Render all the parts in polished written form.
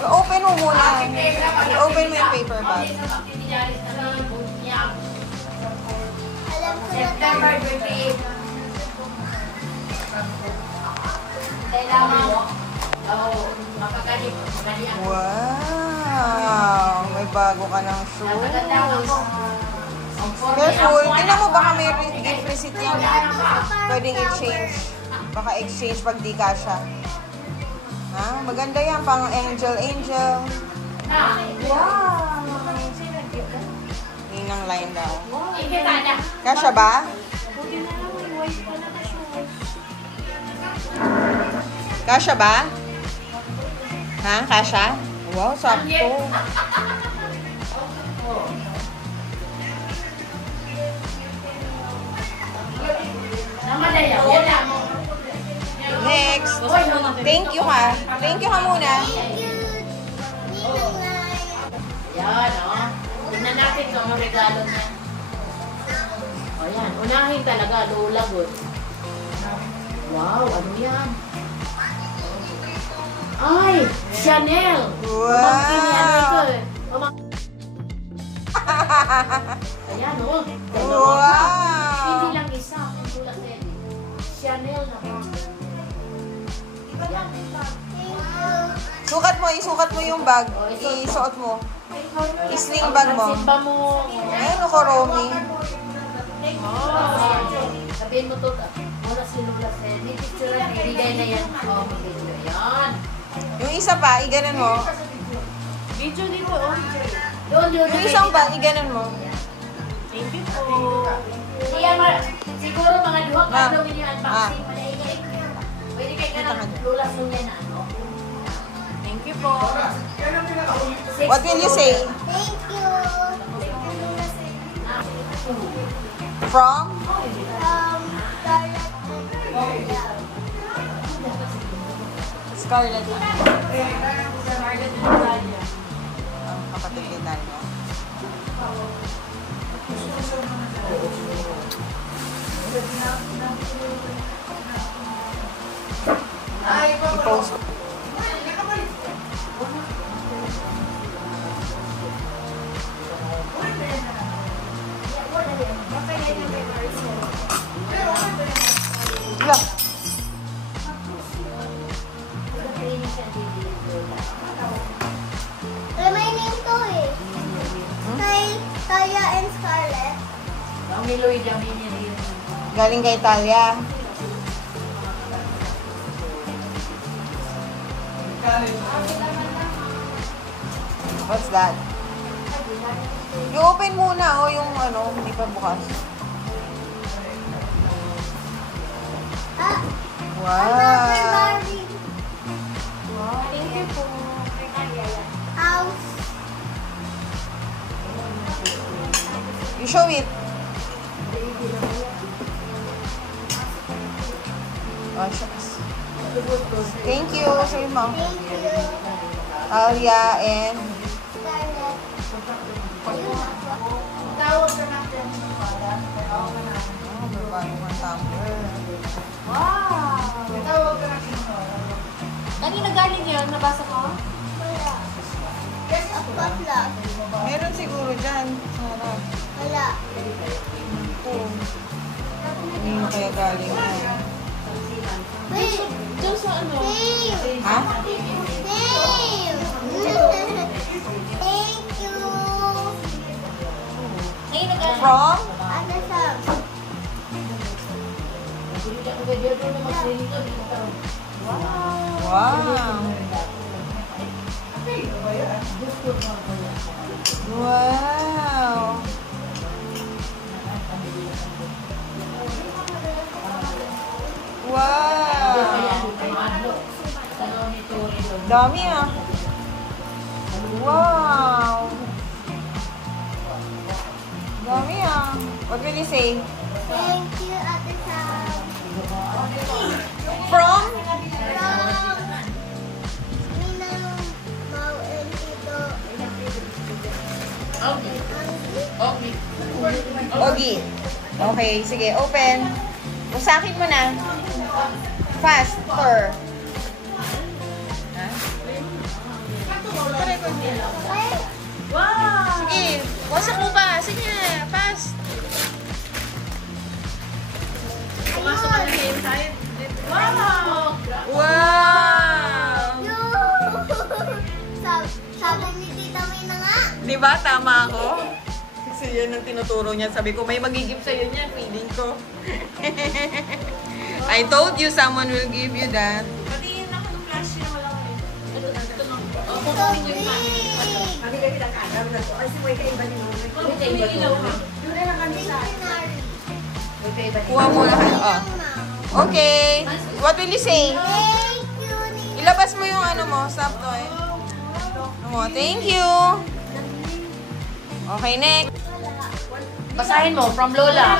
Open mo muna. I-open mo yung paper bag. Alam ko na September 28. Kailangan makakalip. Wow! May bago ka ng shoes. Careful. Tingnan mo baka may gift receipt yan. Pwedeng exchange. Baka exchange pag di kasha. Ha? Maganda yan. Pang angel. Wow! Yun ang line daw. Kasha ba? Kasha ba? Ha? Kasha? Wow, sakto. Next. Thank you ha. Thank you ha muna. Yan, o. Tignan natin kung anong regalo niya. O yan, unahin talaga, Lola Good. Wow, ano yan? Ay, Chanel! Wow! Pamangkin ni ano ito eh. Ayan o, dalawa pa. Hindi Wow! lang isa, ang tulad na yan. Chanel na pa. Ayan. Isukat mo yung bag. Isuot mo. Isling bag mo. Pansin ba mo? Ayun ako, Romy. Sabihin mo to, mula si Lola Sen. May picture na, ibigay na yan. Oh, mag-video. Yan. Yung isa pa, iganon mo. Video dito, oh. Doon. Yung isang bag, iganon mo. Thank you po. Siguro mga duha ka gawin yung unboxing. Pwede kayo ka ng Lola Sen yan, ano? Thank you po. What will you say? Thank you. From? Scarlett. Scarlett. Ang kapatid ni Tanya. I-post. Ilang? Alam mo yung name to eh. Kay Taya and Scarlett. Ang Miloy Jamin yan yun. Galing kay Talia. What's that? I-open muna yung ano, hindi pa bukas. Another Wow! Barbie Thank you po. house. You show it. Oh, shucks. Thank you. Show your mom. Thank you. Alia and... Scarlett. Tawag ka natin. Oh, may bagong tumbler. Wow! Tawag ka natin. Kanina galing yun? Nabasa ko? Wala. There's a potluck. Meron siguro dyan. Sarap. Wala. Hindi mo kaya galing. Wait. Diyan sa ano? Same. Ha? Same. Thank you. Ngayon nag-ano? From? Ano sa? Wow! Wow! Wow! Dami ah! Wow! Dami ah! What will you say? Thank you, Ate Sam. From? Minang Mau and Tito. Ogi. Okay, sige, open. Usakin mo na. Faster. Wow! No! Sabi ni Tita May na nga. Di ba? Tama ako? Kasi yan ang tinuturo niya. Sabi ko, may mag-give sa'yo niya. Feeling ko. I told you someone will give you that. Pati yun ako ng flash na wala ko rin. Ito lang. So big! May ilaw ha. Dictionary. Kuha muna kayo. Oh. Okay. What will you say? Thank you, Nina. Ilabas mo yung ano mo, soft toy. Oh, thank you. Okay, next. Basahin mo, from Lola.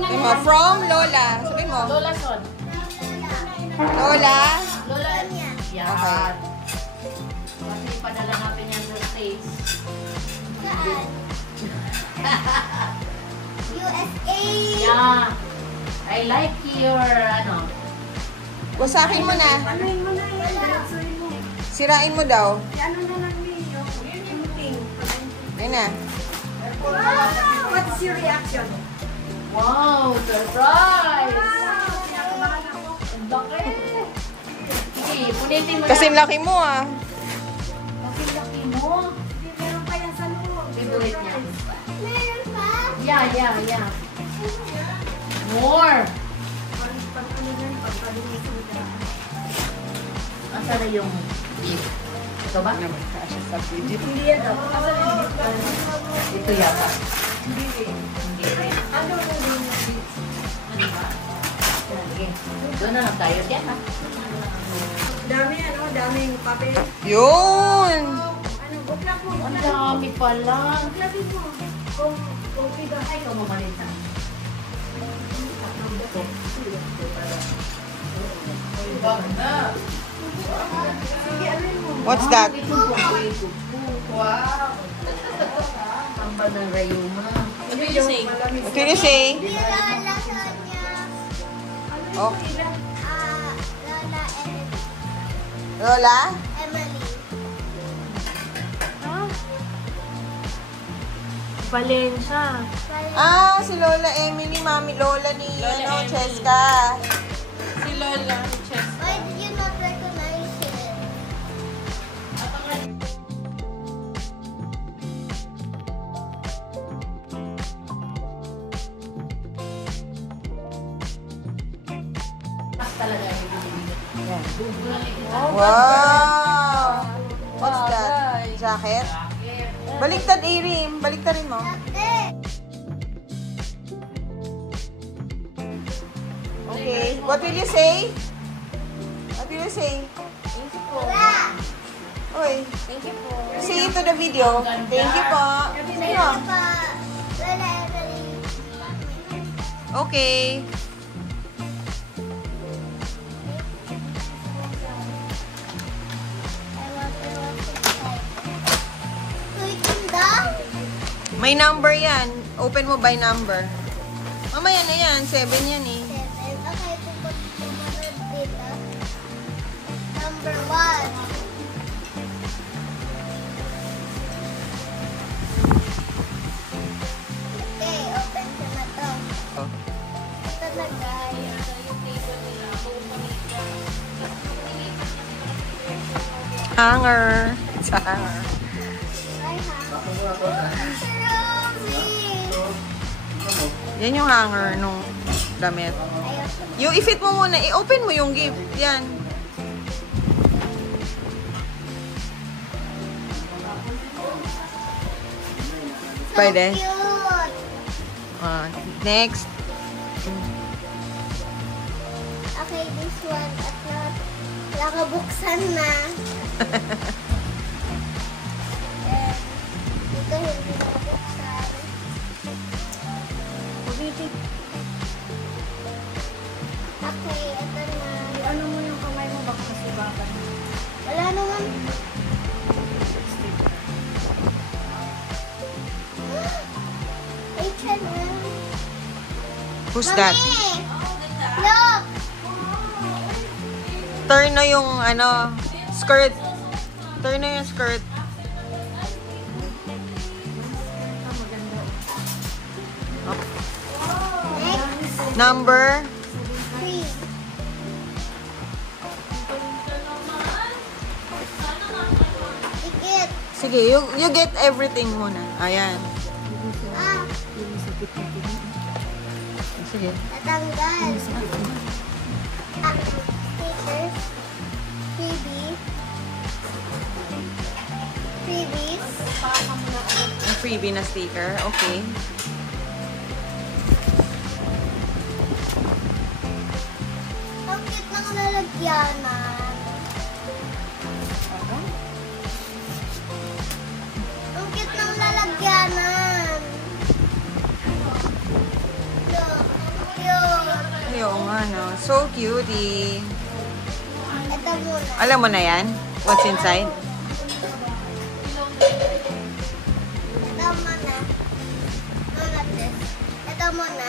Sabi mo, from Lola. Sabi mo, Lola Son. Lola. Lola. Yan. Okay. Kasi ipadala natin yan sa States. Saan? USA! Yeah. I like your, ano. Wasakin mo na. Wala. Sirain mo daw. Ayun na. What's your reaction? Wow, surprise! Ang laki. Sige, punitin mo Kasi na. laki mo ah. Kasi laki mo. Meron pa yan sa loob. Favorite niya. Meron pa? Yeah. More. Asa na yung beef? Ito ba? Hindi yan daw. Ito yata. Hindi. Hindi rin. Ano Ano ba? Sige. Doon na lang tayo. Yan ha. daming papel. Yun. Ano, buklak mo. Ang dami pala. Buklakin mo. Kung biga. Ay, ikaw mamalit na. Sige, ano mo? What's that? Wow! Tamba ng rayuma. What will you say? Si Lola Sonia. Oh. Lola Lola? Emily. Valencia. Ah, si Lola Emily, Mami Lola ni Cheska. Si Lola ni Cheska. Why did you not recognize it? Mas talaga yung bibigyan. Wow! What's that? Jacket? Baliktad, Irim. Baliktarin mo. Ate! Okay. What will you say? What will you say? Wala! Oy. Thank you po. Say it to the video. Thank you po. Say mo. Pa, Lola Emily. Okay. I want to type. Uy, tinda? May number yan. Open mo by number. Mamaya na yan. 7 yan eh. 7. Okay, pumunod dito. Number 1. Okay, open ko na to. Ito na guys. Hanger. It's a hanger. Ay, ha? Rosie! Yan yung hanger nung damit. Ayoko. Yung i-fit mo muna. I-open mo yung gift. Yan. Pwede. Cute! Next. Okay, this one at nakabuksan na. And dito hindi nakabuksan. Okay, ito na. Ano mo yung kamay mo baka masibakan? Wala naman. H&M. Who's that? Mami! Look! Turn na yung ano, skirt. Turn na yung skirt. Next. Number. 3. Sige, you get everything muna. Ayan. Ah, Sige. natanggal. Ah, stickers. Freebie. Freebies. Ang freebie na sticker. Okay. Ang cute ng lalagyanan. Ang cute ng lalagyanan. Look, cute. Ay, oo nga, no. So cutie. Ito muna. Alam mo na yan? What's inside? Ito muna. Muna this. Ito muna.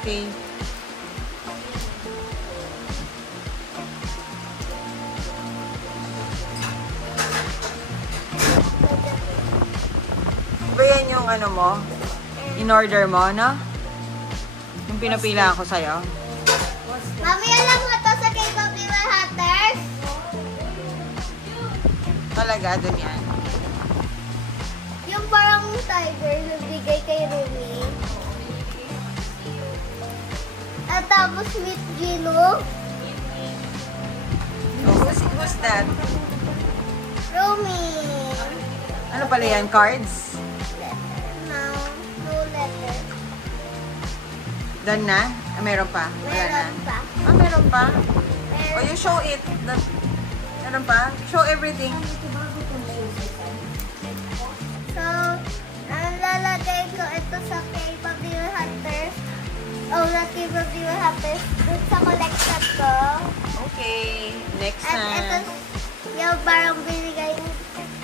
Okay. Ba yan yung ano mo? In-order mo, no? Yung pinapila ako sa'yo. Mami, alam mo to sa K-pop Diva Hatters? Talaga, dun yan. Yung parang tiger na bigay kay Rumi. At tapos with Gino. Oh, who's that? Rumi. Ano pala yan? Cards? No, no letter. Done na? Ah, meron pa? Wala na? Meron pa. Ah, meron pa? Meron. Oh, you show it. Meron pa? Show everything. So, ang lalagay ko ito sa K-pop Diva Hatters. Oh, na K-pop Diva Hatters. Dun sa collection ko. Okay. Next At ito, na. yung parang binigay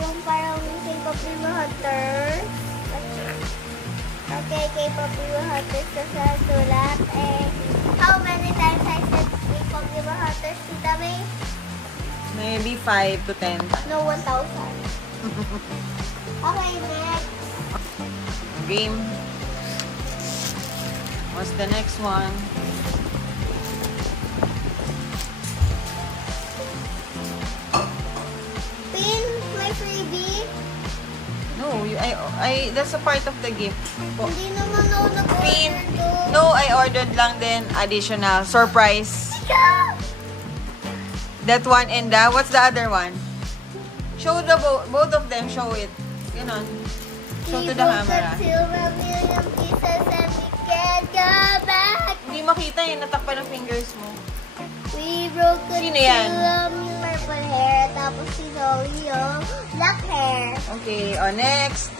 yung parang K-pop Diva Hatters. Okay, K-pop Diva Hatters sa sulat. How many times I said K-pop Diva Hatters? Tita May? Maybe 5 to 10. No, 1,000. Okay, next. Game. What's the next one? Pin, my freebie. No, that's a part of the gift. Po. Hindi naman ako Pin. nag-order to. No, I ordered lang din additional surprise. Yeah. That one and what's the other one? Show the both of them. Show it. Ganon. Show to the camera. We broke a million pieces and we can't go back. Hindi makita eh. Natakpan ng fingers mo. We broke a Sino yan? purple hair, tapos si Zoe yung black hair. Okay. Oh, next.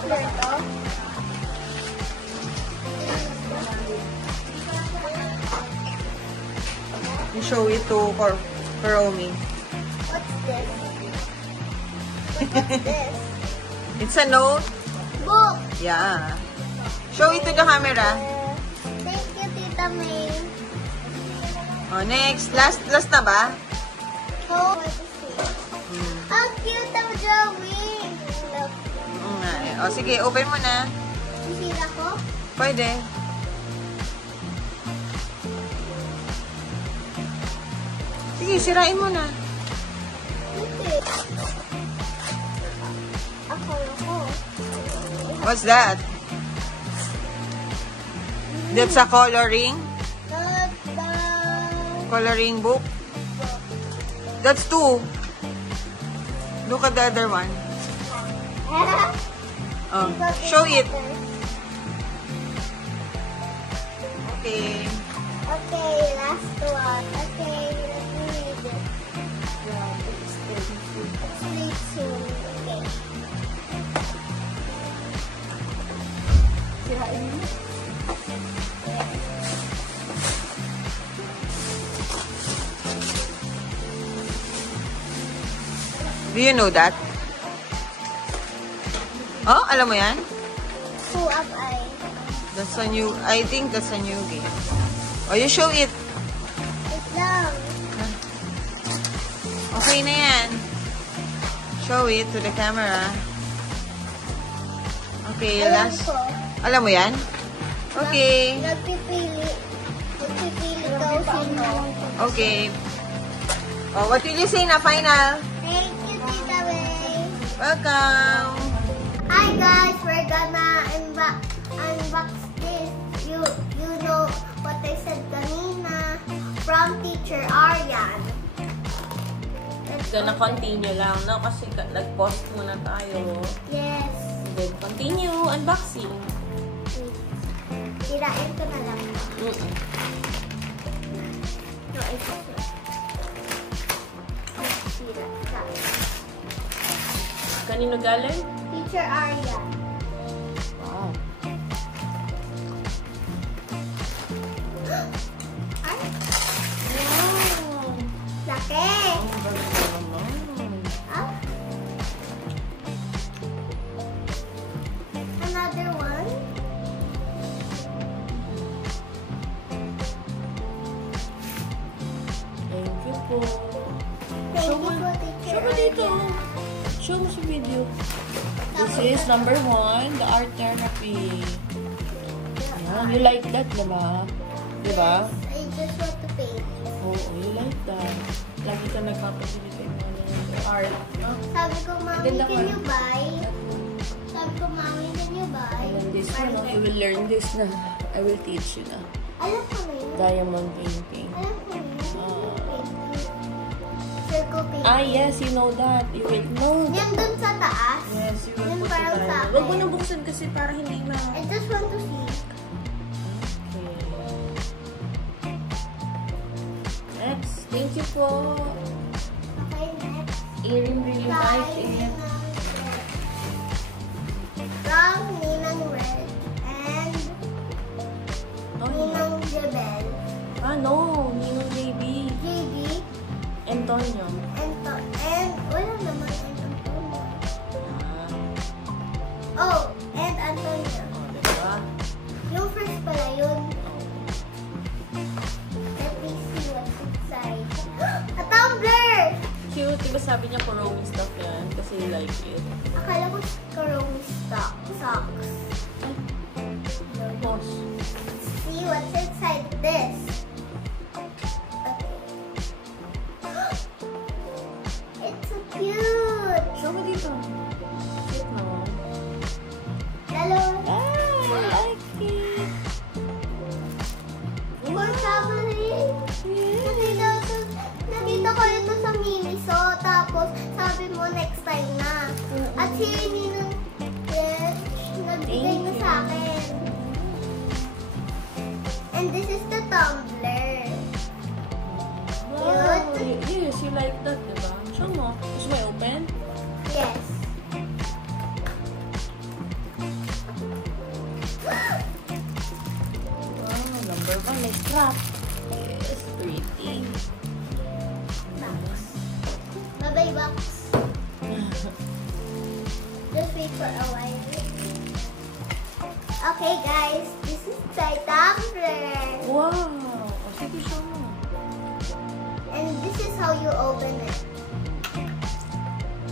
Stapler to. You show it to Kuromi. What's this? What's this? It's a note. Book. Yeah. Show it to the camera. Thank you, Tita May. Oh, next. Last na ba? Oh, what is this? Ang cute ng drawing. Look. Nga eh. Oh, sige. Open mo na. Sisira ko? Pwede. Sige, sirain mo na. Hindi. Ako. What's that? That's a coloring? Not the... Coloring book? That's 2. Look at the other one. Oh, show it. Okay. Okay, last one. Okay, let me read it. Sleep soon. Okay. Sirain mo. Do you know that? Oh, alam mo yan? Who am I? That's a new, I think that's a new game. Oh, you show it. Wait lang. Okay na yan. Show it to the camera. Okay, Alam last. ko. Alam mo yan? Okay. Nagpipili daw sino. Okay. Oh, what will you say na final? Thank you, Tita May. Welcome. Hi guys, we're gonna unbox this. You know what I said kanina from Teacher Aryan. Gonna continue lang, no? Kasi nag-post muna tayo. Yes. Then continue unboxing. Tirain ko na lang. Mm-mm. No, ito. Tira. Kanino galing? Teacher Aryan. Wow. Ay. Wow. Laki. Ah. Another one. Thank you po. Thank you po, Teacher Show mo dito. Aryan. Show mo sa video. This is number 1, the art therapy. Yan, you like that, diba? Diba? I just want to paint. Oo, you like that. Lagi ka nagpapagilitay mo ng art. No? Sabi ko, Mommy, Ganda can ka. you buy? Sabi ko, Mommy, can you buy? And then this one, no? You will learn this na. I will teach you na. Alam ko na yun. Diamond painting. Alam ko na yun. Ah. Circle painting. Ah, yes, you know that. You will know. Yan dun sa taas. Yes, you will Yan put parang it sa there. akin. Huwag mo na buksan kasi para hindi na. I just want to see. Okay. Next. Thank you po. Okay, next. Erin really liked it. From Ninang Red and Oh, yeah. Ninang Jebel. Ah, no. Ninong JB. JB Antonio. and wala naman and Antonio. Ah. Oh, and Antonio. Oh, diba? Yung first pala yun. Let me see what's inside. A tumbler! Cute. Diba sabi niya Kuromi stuff yan? Kasi you like it. Akala ko Kuromi socks. Pause. See what's inside this. It's so cute. Show mo dito. Cute na. Dalawa. Ah, I like it. For traveling. Nakita ko ito sa Miniso. Tapos sabi mo next time na. At si Ninong nagbigay na sa akin. And this is the tumbler. Wow. Yes, you like that, diba? Show mo. Gusto mo i-open? Yes. Wow, number 1. May strap. Yes, pretty. Box. Bye-bye, box. Just wait for a while. Okay, guys. This is my tumbler. Wow. O, sige, show mo. And this is how you open it.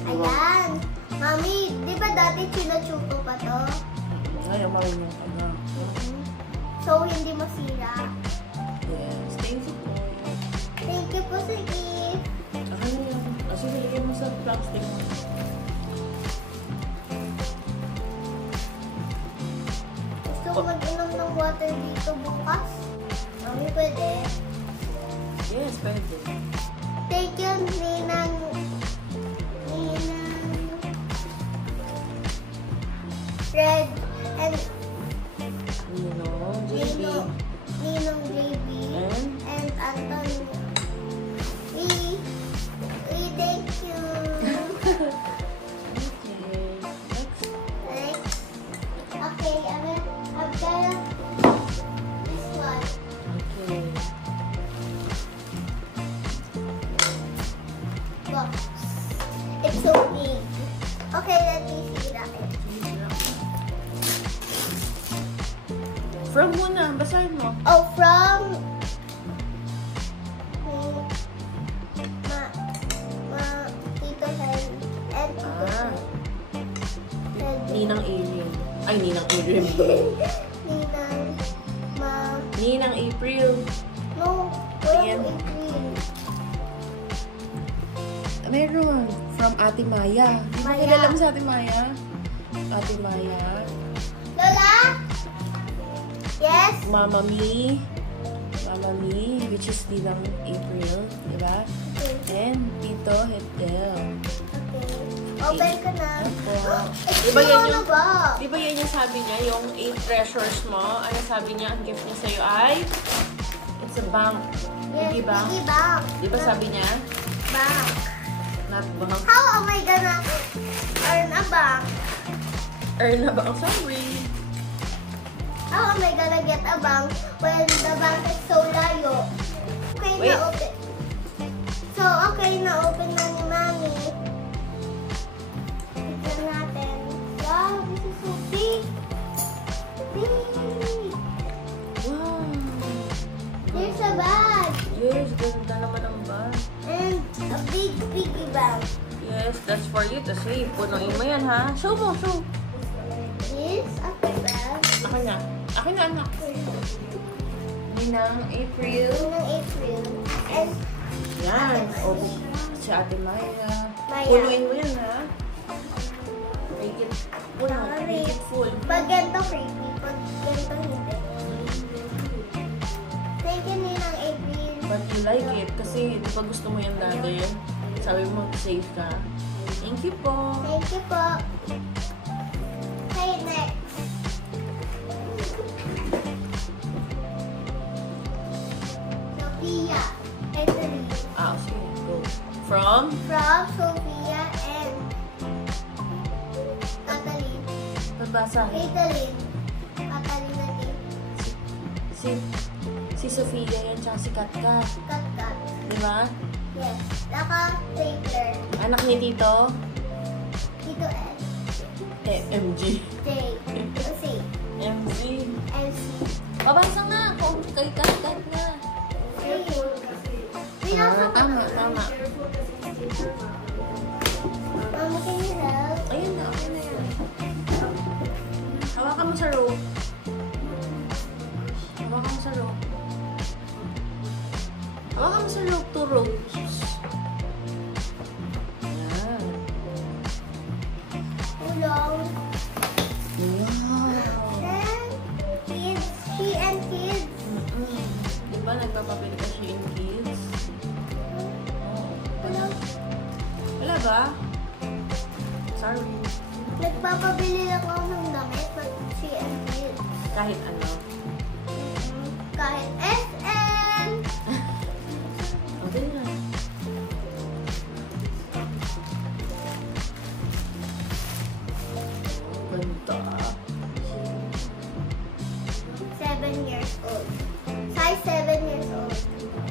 Ayan. Mami, di ba dati chino-chupo pa to? Ngayon, marunong ka na. So, hindi masira. Yes, thank you po. Thank you po sa gift. Ano yan? Kasi nilagay mo sa plastic mo. Gusto ko mag-inom ng water dito bukas. Mami, pwede. Yes, pwede. Thank you, Ninang Red and Ninong JB. Ninong JB and Antonio. We thank you. Okay. Next. Next. Okay, I've got this one. Okay. Box. Ninang Ariel. Ay, Ninang Ariel. Ninang Ma... Ninang April. No, where's Ayan. April? Meron. From Ate Maya. Di ba Maya. kilala mo sa Ate Maya? Ate Maya. Lola? Yes? Mama Me. Mama Me, which is Ninang April. Di ba? Okay. And Tito Hedel. Okay. Open ka na. Opo. Ito Diba yan ano yung- ba? Di ba yan yung sabi niya, yung 8 treasures mo? Ano sabi niya, ang gift niya sa'yo ay? It's a bank. Yes, Di ba? piggy bank. Di ba sabi niya? Bank. Not bank. How am I gonna earn a bank? Earn na ba? Sorry. How am I gonna get a bank when the bank is so layo? Okay, Wait. na-open. So, okay, na-open na ni Mami. Tignan natin. Wow, this is so big. Big. Wow. There's a bag. Yes, ganda naman ang bag. And a big piggy bank. Yes, that's for you to save. Punuin mo yan, ha? Show mo, show. This a bag. Akin na. Akin na, anak. Ninang April. Ng April. And Yan. O, si Ate Maya. Maya. Punuin mo yan, ha? Make it, puno. Make it full. pag ganito creepy, pag ganito hindi. Thank you, Ninang April. But you like it kasi di ba gusto mo yan dati? Sabi mo, safe ka. Thank you po. Thank you po. Okay, next. Sophia. Italy. Ah, sige. Go. From? From Sophia and Catalin. Nabasa. Catalin. Catalin natin. Si Sofia yan, tsaka si Katkat. Kat-kat. Di ba? Yes. Naka-stapler. Anak ni Tito? Tito S. MG. J. C. MG. MC. Pabasa nga kung kay Katkat nga. Binasa ko Tama, na. tama. Mama, can you help? Ayun na, okay na yan. Hawakan mo sa rope. Hawakan mo sa rope. Hawakan mo sa rope, 2 ropes. Yan. Ulong. Wow. Then, kids. She and kids. Di ba nagpapabili ka siya in kids? Oh, wala. Wala ba? Sorry. Nagpapabili lang ako ng damit, but she and kids. Kahit ano. Kahit SM. Okay na. Ganda. 7 years old. Size 7 years old.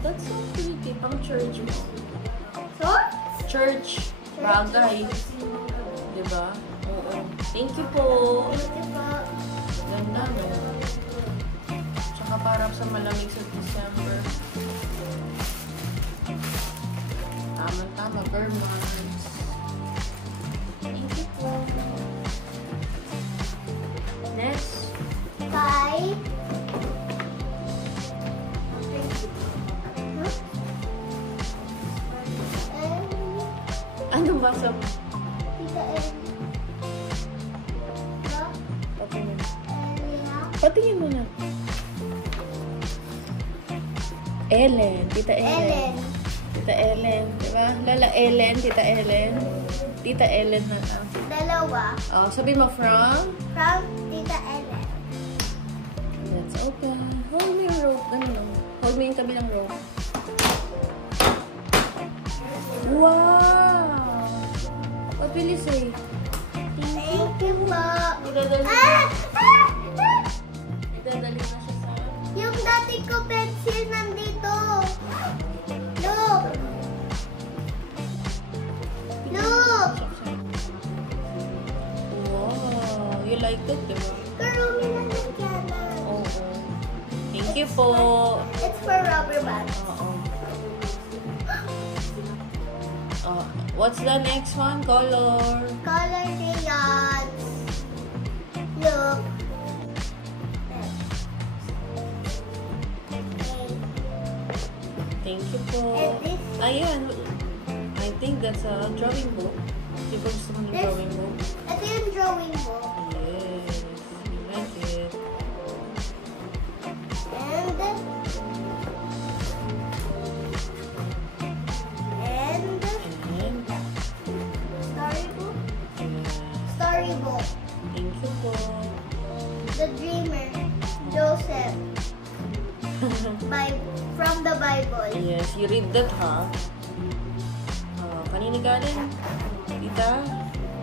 That's so pretty. Pang church mo. So? Church. Bagay. Diba? Oo. Thank you po. Thank you po. Ganda, no? Tsaka parang sa malamig sa December. Tama-tama. Burmans. Thank you po. Next. Kay. Huh? And Anong basa mo? Tita N. No? Patingin. Elia. Patingin mo na. Ellen. Tita Ellen. Ellen. Tita Ellen. Diba? Lola Ellen. Tita Ellen. Tita Ellen na lang. Dalawa. Oh, sabi mo from? From Tita Ellen. Let's open. Hold mo yung rope. Ganun. Hold mo yung kabilang rope. Wow! What will you say? Thank you po. Idadali Ah! Ah! Idadali na siya sa... Yung dati ko pencil nandito. Look. Look. Wow! You like it, diba? Karumi na nagyanan. Oo. Thank you po. It's for rubber band. Oo. What's the next one? Color. Color crayons. look. Okay. Thank you po. And this, Ayan. I think that's a drawing book. Di ba gusto mo yung drawing book? ito yung drawing book. Yes. You like it. And And, storybook. yeah. Storybook. Thank you po. The Dreamer, Joseph. From the Bible. Yes, you read that, ha? Kanina galing? Tita?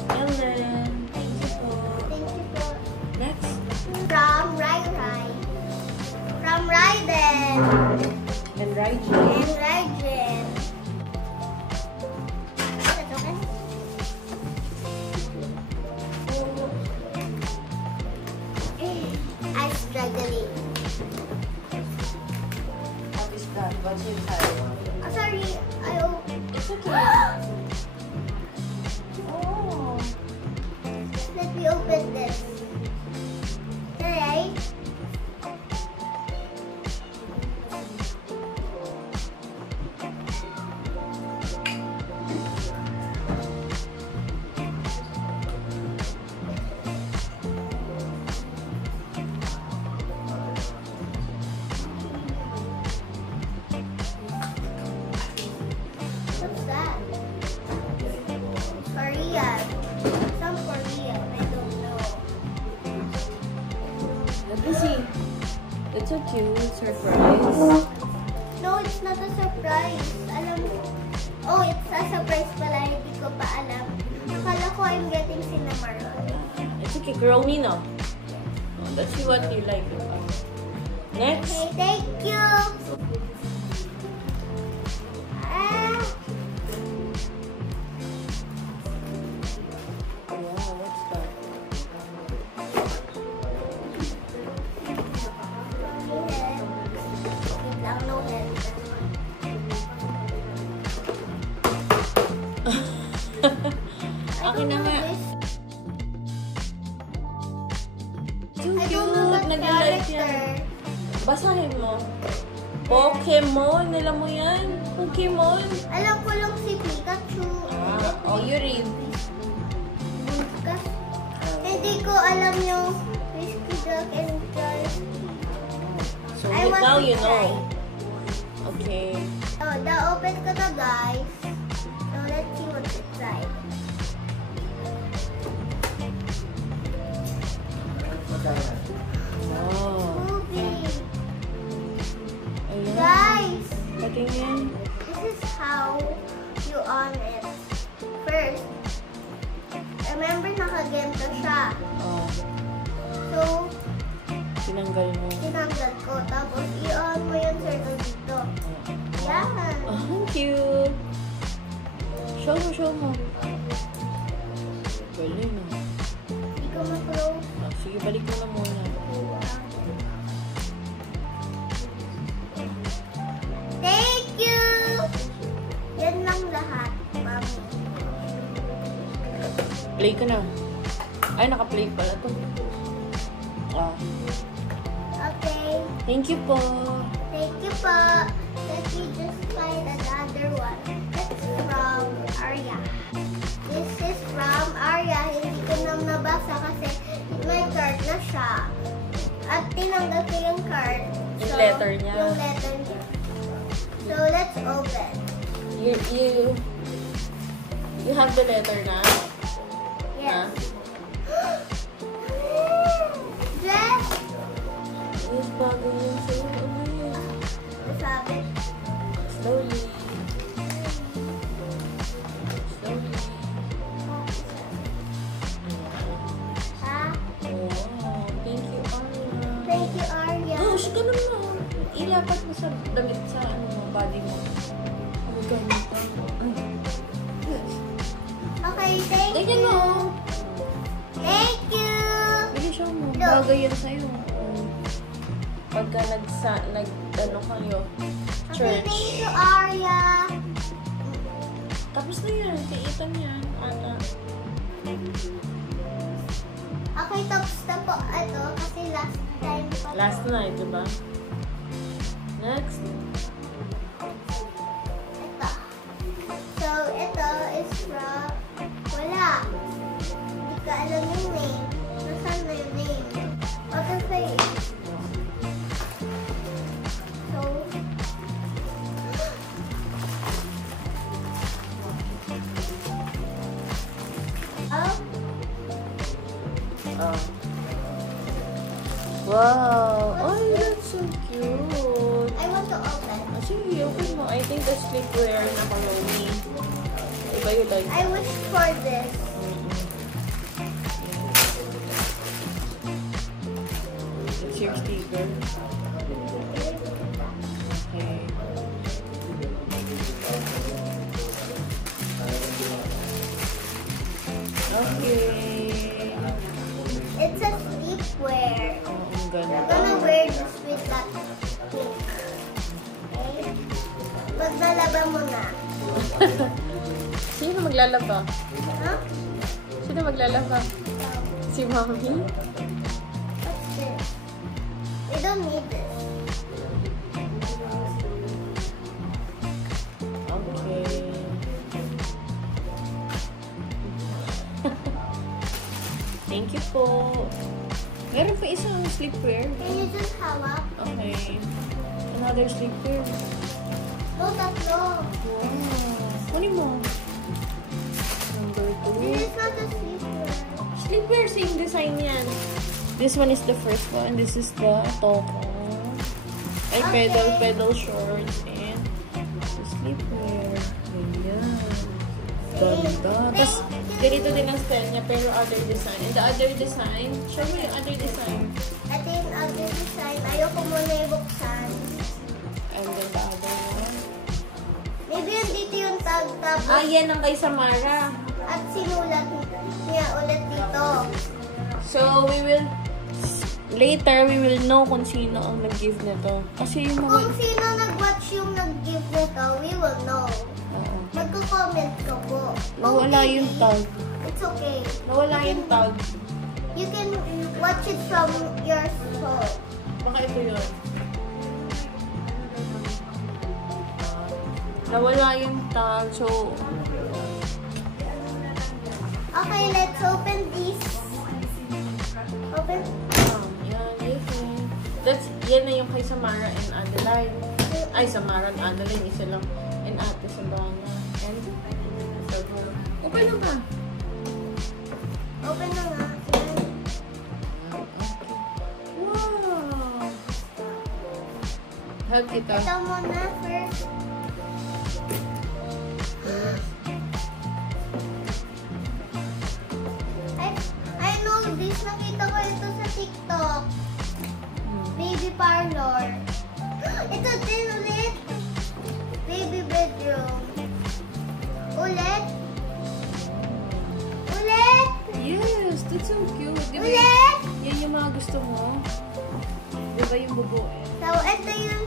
Ellen. Thank you po. Thank you po. Next. From Rai Rai. From Raiden. And Raiji. And Raiden. Ito ka? I'm struggling. What is that? What's inside? Oh, sorry. It's okay. Oh. Let me open this. Alright. What's that? Korean. Some Korean. I don't know. Let me see. It's a cute surprise. No, it's not a surprise. Alam mo. Oh, it's a surprise pala. Hindi ko pa alam. Akala ko I'm getting cinnamon. It's okay. Girl, me no. Let's see what you like. Next. Okay, thank you. Ah, Wow, what's that? wait lang, no head. I Akin don't na know nga. this. Too I don't know cute. that Nag-like character. yan. Basahin mo. Pokemon. Alam mo yan? Pokemon. Alam ko lang si Pikachu. Oh, you read. Kasi hindi ko alam yung Whiskey Duck and Joy. So I want now to you try. know. Okay. Oh, na-open ko na, guys. So, let's see what's inside. Oh. Movie. Ayan. Guys, Patingin. this is how you on it. First, remember nakagento siya. Oh. So, Tinanggal mo. tinanggal ko. Tapos, i-on mo yung circle dito. Yan. Oh, cute. Show mo, show mo. Galing ah. Hindi ko ma-close. Sige, balik mo na muna. Thank you! Yan lang lahat, mami. Play ka na. Ay, naka-play pala to. Ah. Okay. Thank you po. Thank you po. Let me just find another one. That's from Arya. This is from Arya. Hindi ko na nabasa kasi may card na siya. At tinanggal ko yung card. Yung letter niya. Yung letter niya. So, let's open. You have the letter na? Yes. Ha? Dress. Yes, bago yun sa'yo. Ano yun? Sabi. Slowly. Slowly. Ha? Wow. Thank you, Arya. Thank you, Arya. Oh, ganun mo. Ilapat mo sa damit sa ano mo, body mo. Oh, ganun pa. Okay, thank Ganyan you. mo. Thank you. Bigyan siya mo. No. Bagay yan sa'yo. Pagka ano kayo, Okay, church. thank you, Arya. Tapos na yan. Kaitan yan. Ata. Okay, tapos na po ito kasi last time pa. Last night, diba? Next. Ito. So, ito is from... Wala. Hindi ko alam yung name. Nasaan na yung name? Open face. So, oh, Oh. Wow! Oh, that's so cute. I want to open. Ah, sige, open mo. I think the sleepwear na pang-umi. Iba yun like... I wish for this. It's your sticker. Okay. Okay. It's a sleepwear. Oh, ang I'm ganda. gonna wear this with that pink. Okay? Pag nalaba mo na. Sino maglalaba? Huh? Sino maglalaba? Si Mommy? What's this? We don't need this. Okay. Thank you po. Meron pa isang sleepwear. Can you just hawak? Okay. Another sleepwear. No, tatlo. Wow. Kunin mo. Number 2. This is not a sleepwear. Sleepwear, same design yan. This one is the first one. This is the top. Ay, Okay. pedal shorts. And the sleepwear. Ayan. Ganda. Tapos, ganito din ang style niya, pero other design. And the other design, show mo yung other design. Ito yung other design. Ayoko muna ibuksan. And then the other one. Maybe andito yung tag tapos Ah, yan ang kay Samara. at sinulat niya ulit dito. So, later, we will know kung sino ang nag-give nito. Kasi yung mga... Kung sino nag-watch yung nag-give nito, we will know. Oo. Magko-comment ka po. Nawala Okay. yung tag. It's okay. Nawala yung tag. You can watch it from your phone. Baka ito yun. Nawala yung tag. So, Okay, let's open this. Open. yan, yes. Yan na yung kay Samara and Adeline. Ay, Samara and Adeline. Isa lang. And Ate Sabana. And, open na ba? Open na nga. Wow! Hug kita. Ito muna first. I know this. Nakita ko ito sa TikTok. Baby parlor. Ito din ulit. Baby bedroom. Ulit. Ulit. Yes, that's so cute. Di ba Ulit. yan yung mga gusto mo? Di ba yung bubuin? So, ito yung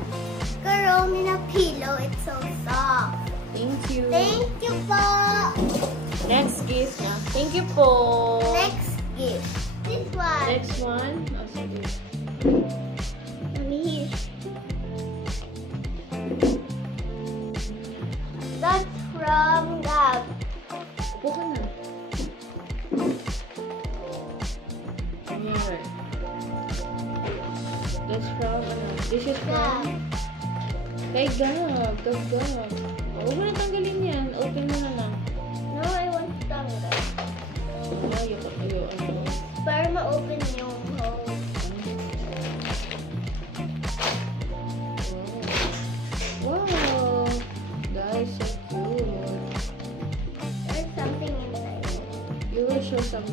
Karomi na pillow. It's so soft. Thank you. Thank you po. Next gift na. Thank you po. Next gift. This one. Next one. Oh, sige. Here. That's from Gab. Upo ka na. Ayan. That's from, ano? This is Gab. from kay Gab. Gab. Huwag mo na tanggalin yan. Open mo na lang. No, I want to tanggal. Ano? Para ma-open yung hole. Wow. That is so cute. There's something inside. You will show some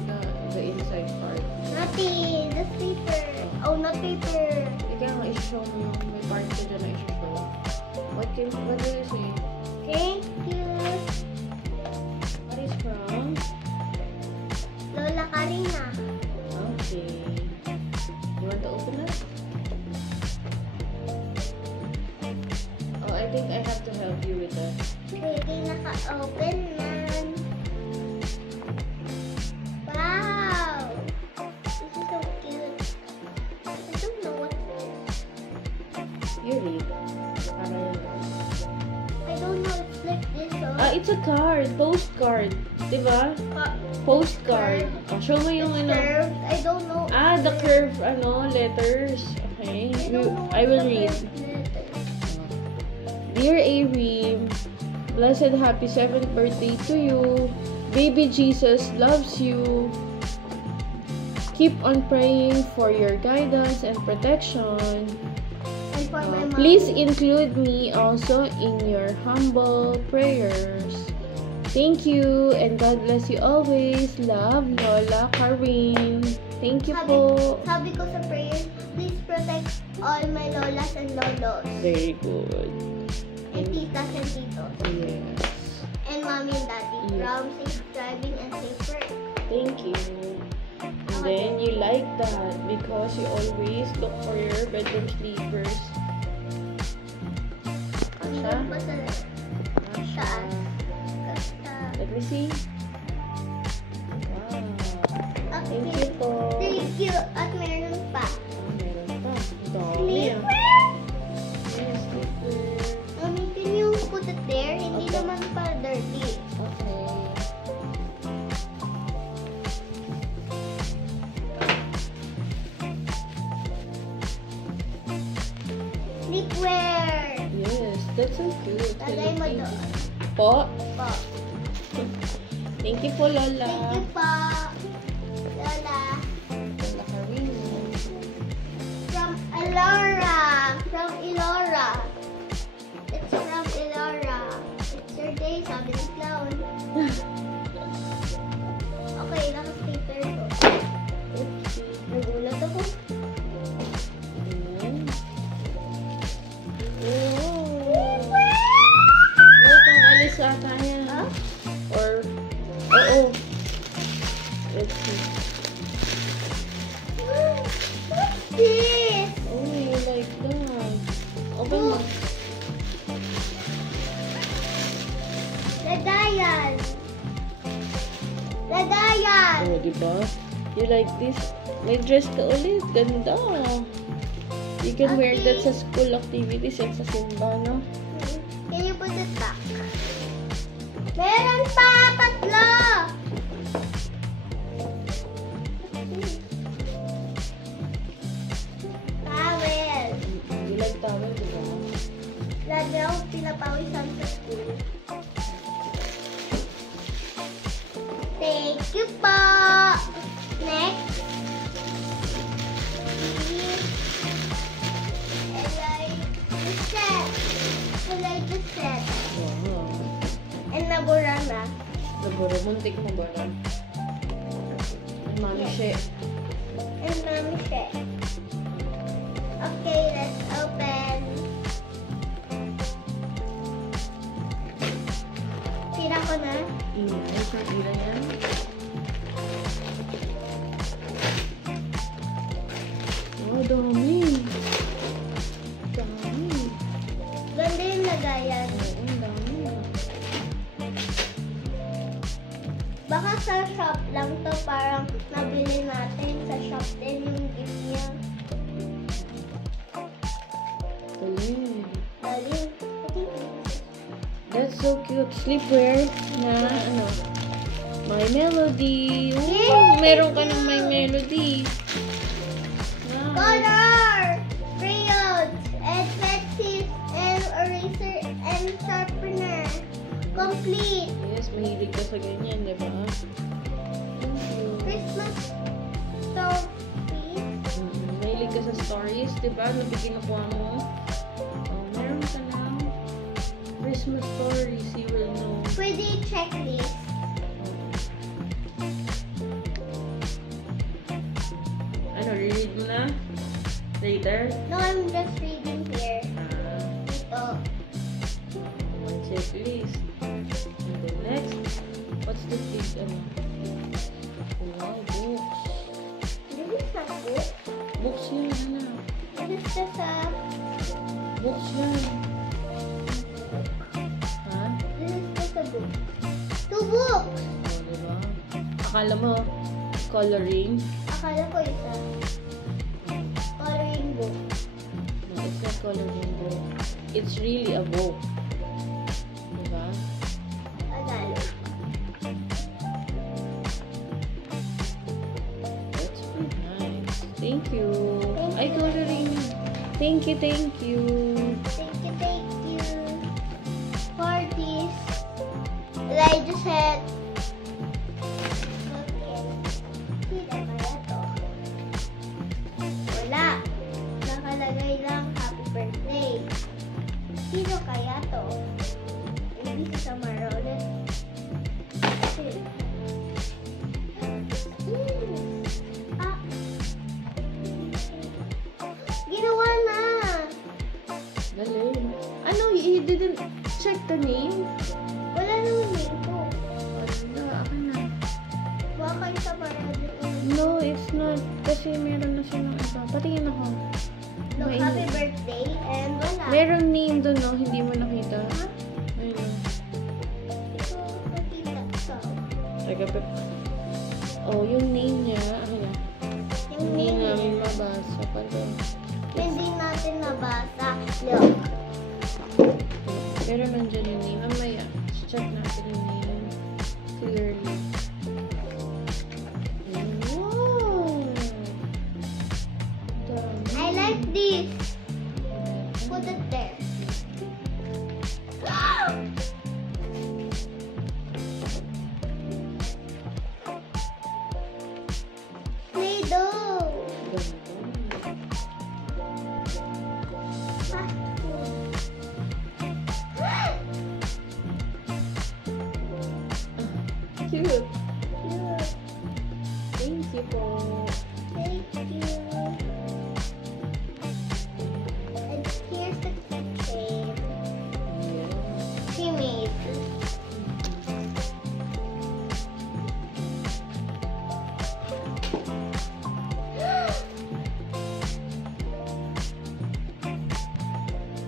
the inside part. Nothing. The paper. Oh, not paper. Ikaw nga, i-show mo yung may part ka dyan na i-show. What do you say? Thank you. What is from? Lola Karina. Okay. You want to open it? Oh, I think I have to help you with that. Hindi naka-open man. Wow. it's a card. Postcard. Diba? Postcard. Oh, show mo yung ano. Curve. I don't know. Ah, the curve, letters. Okay. I will read. Dear Arim, blessed happy 7th birthday to you. Baby Jesus loves you. Keep on praying for your guidance and protection. And for my mom. Please include me also in your humble prayers. Thank you and God bless you always. Love, Lola Karin. Thank you po. Sabi ko sa prayer, please protect all my lolas and lolos. Very good. And titas and titos. Yes. And mommy and daddy. Yes. From safe driving and safe work. Thank you. And then you like that because you always look for your bedroom sleepers. Dito Asha? pa sa taas. Let me see. Wow. Thank you po. Thank you. At meron pa. Meron pa. Dami ah. Sleepwear. Yes, sleeper. Mommy, can you put it there? Hindi Okay. naman pa dirty. Okay. Sleepwear. Yes, that's so cute. Lagay mo Thank you. doon. Po. Po. Thank you po, Lola. Thank you po. Lola. Lola Karina. From Elora. From Elora. It's from Elora. It's your day, sabi ni Clown. Okay, naka-sticker ko. Oopsie. Nagulat ako. Ayan. Oh. Oh, pang-alis ata yan. Huh? Or, oo. Let's see. What's this? Oh, you like that. Open mo. Lagayan. Lagayan. Oh, diba? You like this? May dress ka ulit. Ganda. You can wear that sa school activities at sa simba, no? Can you put it back? Meron pa! Tatlo! Towel. You like towel, diba? Lagi ako pinapawisan sa school. Thank you po! Next. I like the set. I like the set. Wow. And nabura na. Nabura, muntik mo ba na? Ay, mami siya. And mommy set. Okay, let's open. Tira ko na. Ingay, kung ilan yan. Oh, dami. Dami. Ganda yung lagayan. Oo, dami. Baka sa shop lang to, parang nabili natin sa shop din yung gift niya. Galing. Galing. That's so cute. Sleepwear na ano. My Melody. Oh, Yay! meron ka ng My Melody. Nice. Color! Crayons! And pencils! And eraser! And sharpener! Complete! Yes, mahilig ka sa ganyan, di ba? Thank you. Christmas trophy! Mahilig ka sa stories, di ba? Nabigyan ako mo. Oh, meron ka ng Christmas stories, you will know. Pwede checklist. Ano, reread mo na? Later? No, I'm just reading here. Ah, Ito. one checklist. And then next, what's the big, ano? Wow, books. This is not book. Books yun, ano? This is just a... Books yun. Ha? This is just a book. 2 books! Oh, diba? Akala mo, coloring? Akala ko isa. Coloring book. No, it's not coloring book. It's really a book. Diba? Thank you. I totally. Thank you, thank you. Thank you. For this, I just had. Okay. Sino kaya to? Wala. Nakalagay lang happy birthday. Sino kaya to? Hindi sa Marolet. Ah. Ginawa na. Galing. Ano, you didn't check the name? Wala naman dito. Wala, akin na. Baka sa Marolet. No, it's not. Kasi meron na silang iba. Patingin ako. Look, May- happy birthday and wala. Meron name doon, no? Hindi mo nakita. Ha? Ayun. So, nakita ko. Tagapit. Oh, yung name niya. Akin na. Yung Hindi name namin niya. mabasa pala. Hindi natin nabasa. Look. Pero nandiyan yung name. Mamaya, check natin yung name clearly. Wow! Dami. I like this. Put it there. Play-Doh. Cute. Cute. Thank you po. Thank you. And here's the keychain she made.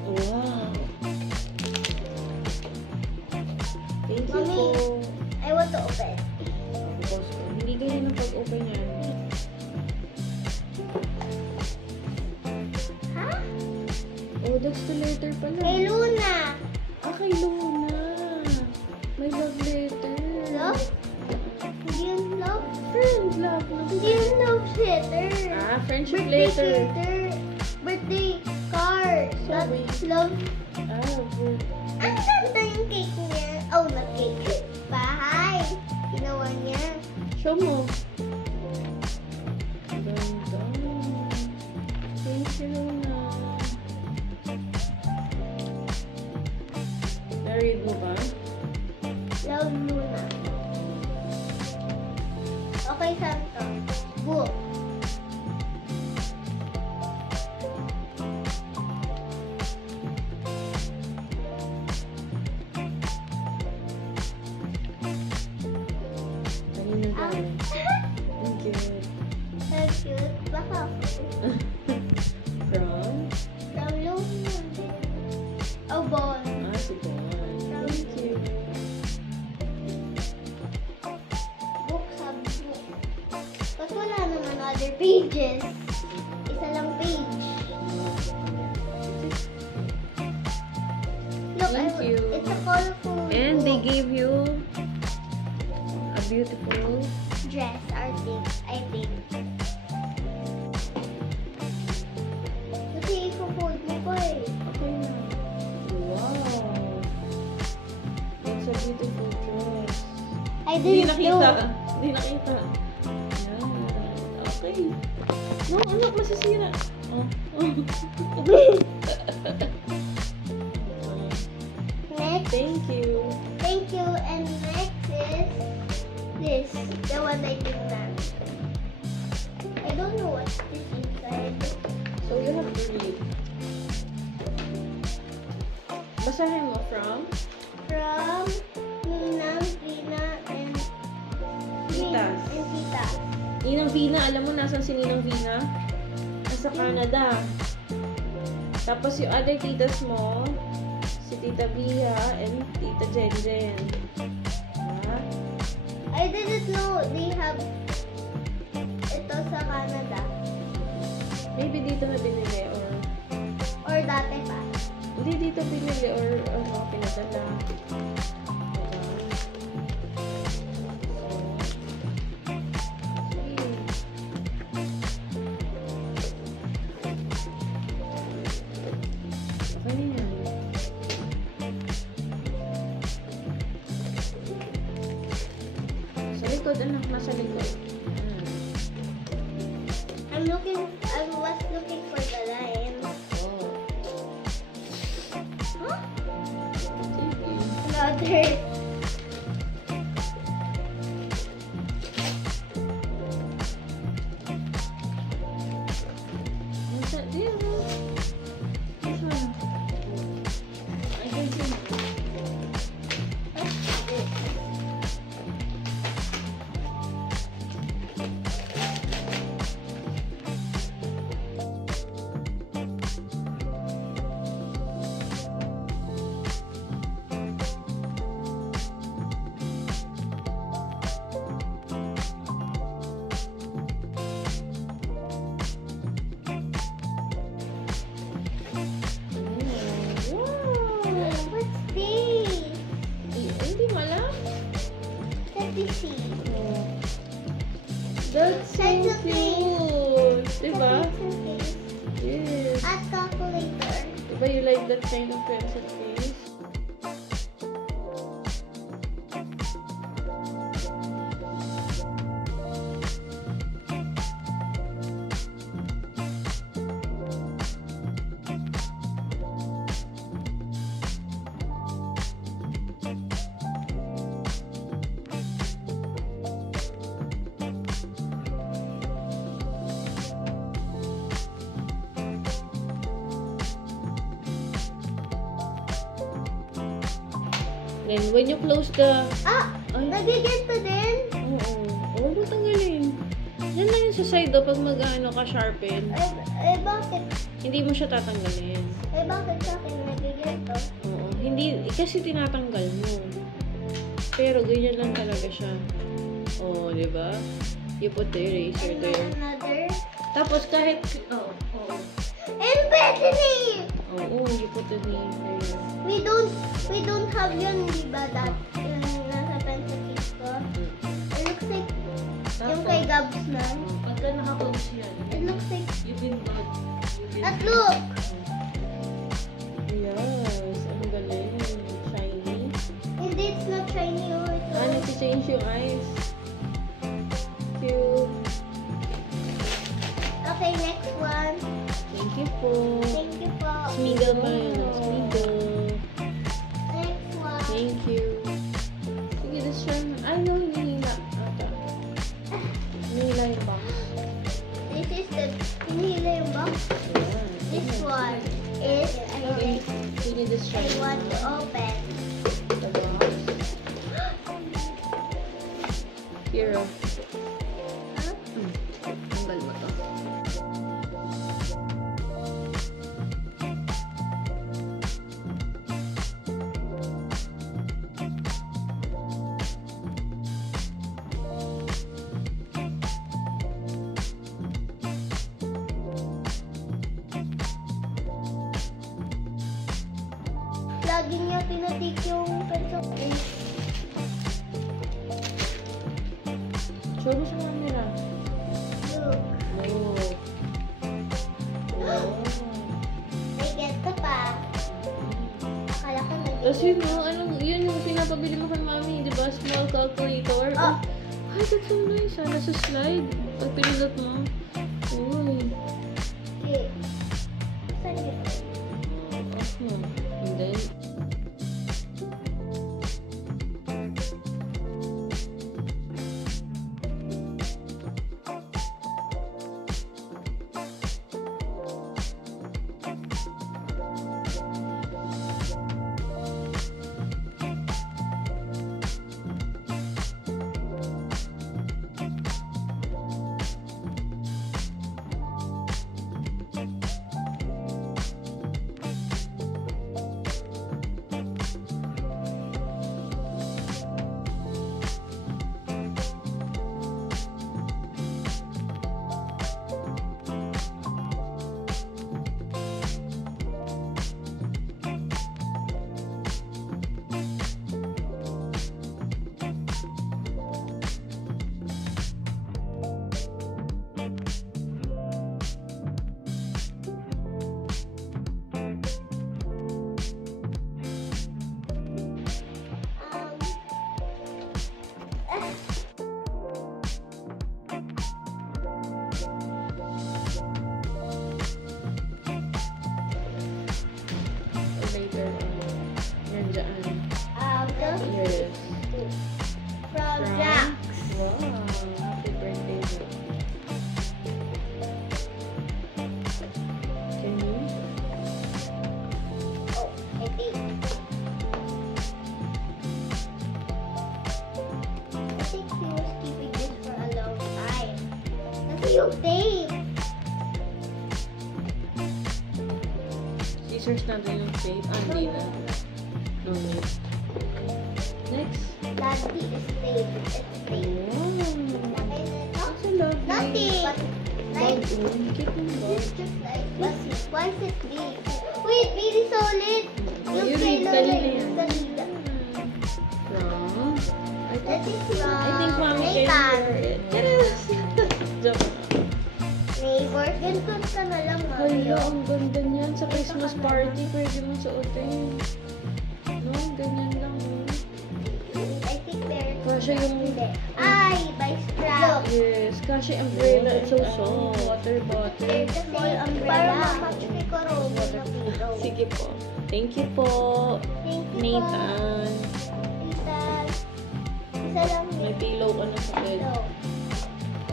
Wow. Thank you Mommy. po. I want to open. Tapos, hindi ganyan ang pag-open yan. Ha? Oh, that's the letter pala. Hey, Luna. Ah, kay Luna. May love letter. Love? Hindi yung love. Friend, love. Hindi yung love letter. Ah, friendship Birthday letter. letter. Birthday card. Not Sorry. love. Ah, good. Ang ganda yung cake niya. Oh, not cake. Bahay. Ginawa niya. Show mo. Ganda. Thank you, Luna. Married mo ba? Love Luna. Okay, Santo. Book. Kanino daw? Thank you. That's cute. Baka From? from Luna. Oh, boy. Ah, si Bon. Thank you. Book sa book. Tapos wala naman other pages. Isa lang page. Look, Thank you. It's a colorful And they book. gave you a beautiful Dress, I think. Kasi ipo-fold mo pa eh. okay na. Wow. It's a beautiful dress. I Hindi didn't nakita. know. Hindi nakita. Yan. Okay. No, anak, masisira. Oh. Next, Thank you. thank you. And next is this, the one I did not. I don't know what's this inside. So you have to read. Basahin mo from From Ninang, Vina, and Titas. And Tita. Ninang Vina. Alam mo nasan si Ninang Vina? Nasa Canada. Tapos yung other titas mo, si Tita Bia and Tita Jenjen. Ha? I didn't know they have ito sa Canada. Maybe dito na binili Or dati pa. hindi dito binili or ano, pinadala. likod, anak. Nasa likod. I was looking for the lion. Oh. Huh? Sige. Another. Nasa, dito. This one. I can see. Wow! What's this? Hindi mo alam? Let me see. That's so That's okay. cute! Diba? Yes. At calculator. Diba you like that kind of pencil case? Then when you close the... Ah! Ay. Nagigento din? Oo. Huwag mo tanggalin. Yan lang yung sa side do pag mag-ano ka sharpen. Bakit? Hindi mo siya tatanggalin. Bakit sa akin nagigento? Oo. Hindi, kasi tinatanggal mo. Pero ganyan lang talaga siya. Oo, di ba? You put the eraser And there. another. Tapos kahit... Oo. And Bethany! Oo, you put the name there. We don't have yun, di ba? That yung nasa pencil case ko. It looks like yung kay Gabs na. Pagka naka-close yan, It looks like, you've been good. at look! Yes, ang galing. Shiny. Hindi, it's not shiny. Oh, ito. Nag-change yung eyes. Cute. Okay, next one. Thank you po. Thank you po. Smiggle pa yun. Smiggle. Next one. Thank you. Sige, this one. Ay, no, hinihila. Ata. Hinihila yung box. This is the hinihila yung box. Ayan. This one is Okay. Sige, this I one. want to open. The box. Here, oh. Huh? Tanggal mo to. Lagi niya pinatik yung pencil case. Show mo sa camera. Look. Oh. May ganito pa. Akala ko Tapos yun, no, yun yung pinapabili mo kay mami, di ba? Small calculator. Oh. Ay, that's so nice. Nasa slide. Pag pinindot mo. Uy. Okay. Saan yun? And then, Yes. From Jax. Wow. Happy birthday. Can you? Oh, I think. I think he was keeping this for a long time. Kasi yung tape. Scissors natin yung tape. Hindi na. No need. Next. Daddy is tape. It's tape. Wow. That's a lovely. Nothing. Like, Keep them it's just like this. Why is it big? Wait, really solid. Yung You read kailan kanina like yan. kanina. From? That is from I think mommy can Nathan. wear it. Yes. Joke. Neighbor. Ganito ka na lang, mami. Hala, ang ganda niyan. Sa Christmas party, pwede mo suotin. No, ganyan lang. I think they're... Kasha yung... Hindi. Ay, by strap. Yes, kasha yung umbrella. It's so soft. Water bottle. They're the small umbrella. Para mamatch kay Karobo na pillow. Sige po. Thank you po, Thank you po. Nathan. Nathan. Isa lang May pillow ka na sa bed. dito.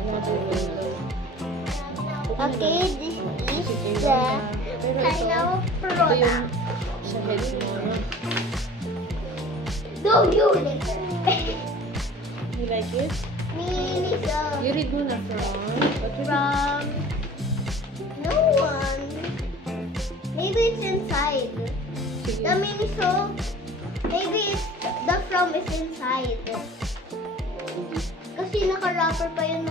Matulog. Okay, this is Sige, the pero kind ito, of ito product. yung sa head mo. No, you later. You like it? Mini You read mo na from? What will from no one. Maybe it's inside. Sige. The mini so maybe it's the from is inside. Kasi naka-wrapper pa yun.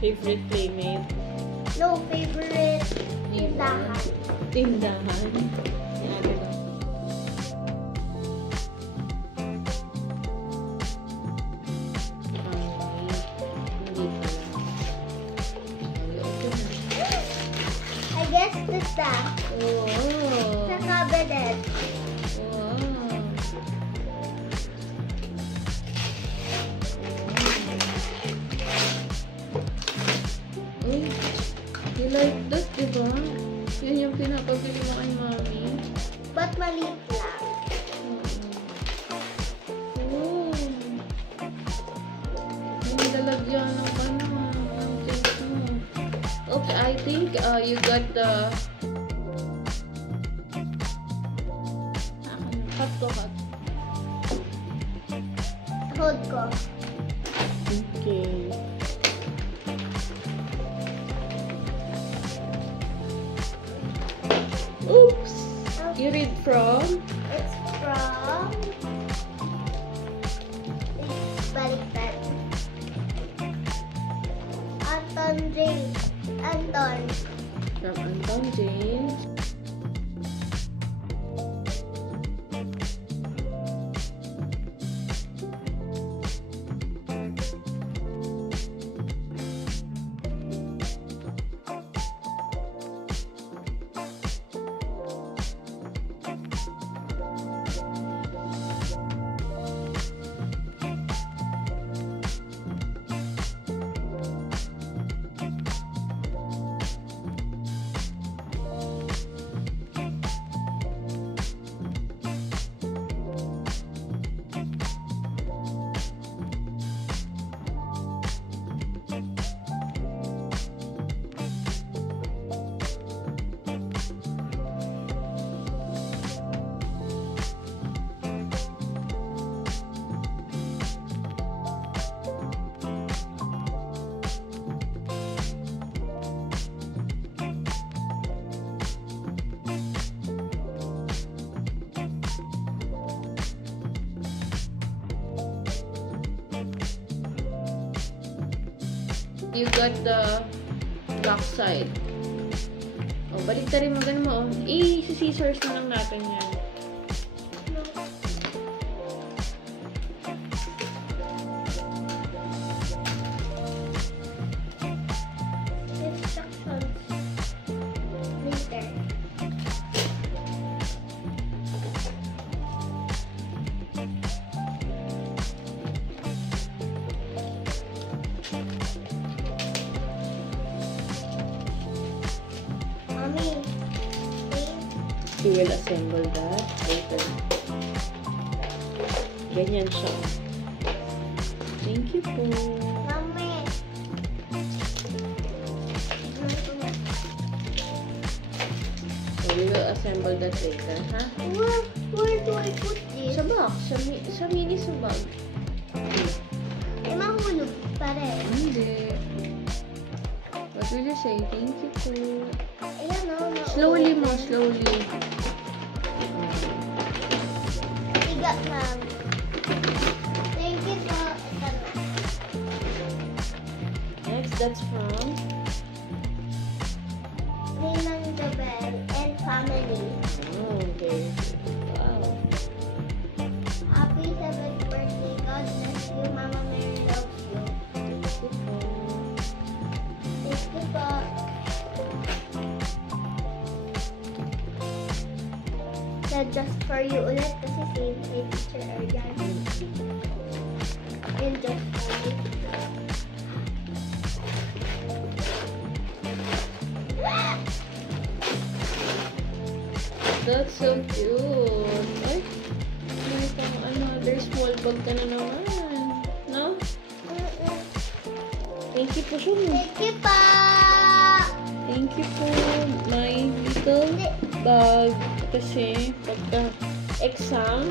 Favorite playmate? No, favorite tindahan. Tindahan. Yan, diba? Hindi pala. Sorry, okay na. I guess this that. Wow. Sa cabinet. Wow. Uy, you like that, diba? Yan yung pinapabili mo kay mami. But maliit lang. Oh. May lalagyan ng ano, ng cake mo. Okay, I think you got the... Cut ko, cut. Hold ko. Okay. Oops! You read from? It's from... It's baliktad. Anton James. Anton. From Anton James. You got the back side. Oh, balik ta rin mo. Ganun mo. Oh. I-scissors na lang natin yan. Instructions. Later. She will assemble that later. Ganyan siya. Thank you po. Mami. So we will assemble that later, ha? Where do I put this? Sa box. Sa mini sa bag. Eh, mahulog pa rin. Hindi. What will you say? Thank you po. Ayan o. Slowly mo, slowly. Tiga, ma'am. Thank you po. Ito na. Next, that's from Ninang Jabel and family. oh, okay. Wow. Happy 7th birthday. God bless you. Mama Mary loves you. Thank you po. Thank you po. So, just for you ulit kasi same kay Teacher Arjan. And just for you. That's so cute. Ay, may pang another small bag ka na naman. No? Thank you po, Shun. Thank you pa! Thank you po, my little bag. Kasi, pagka exam,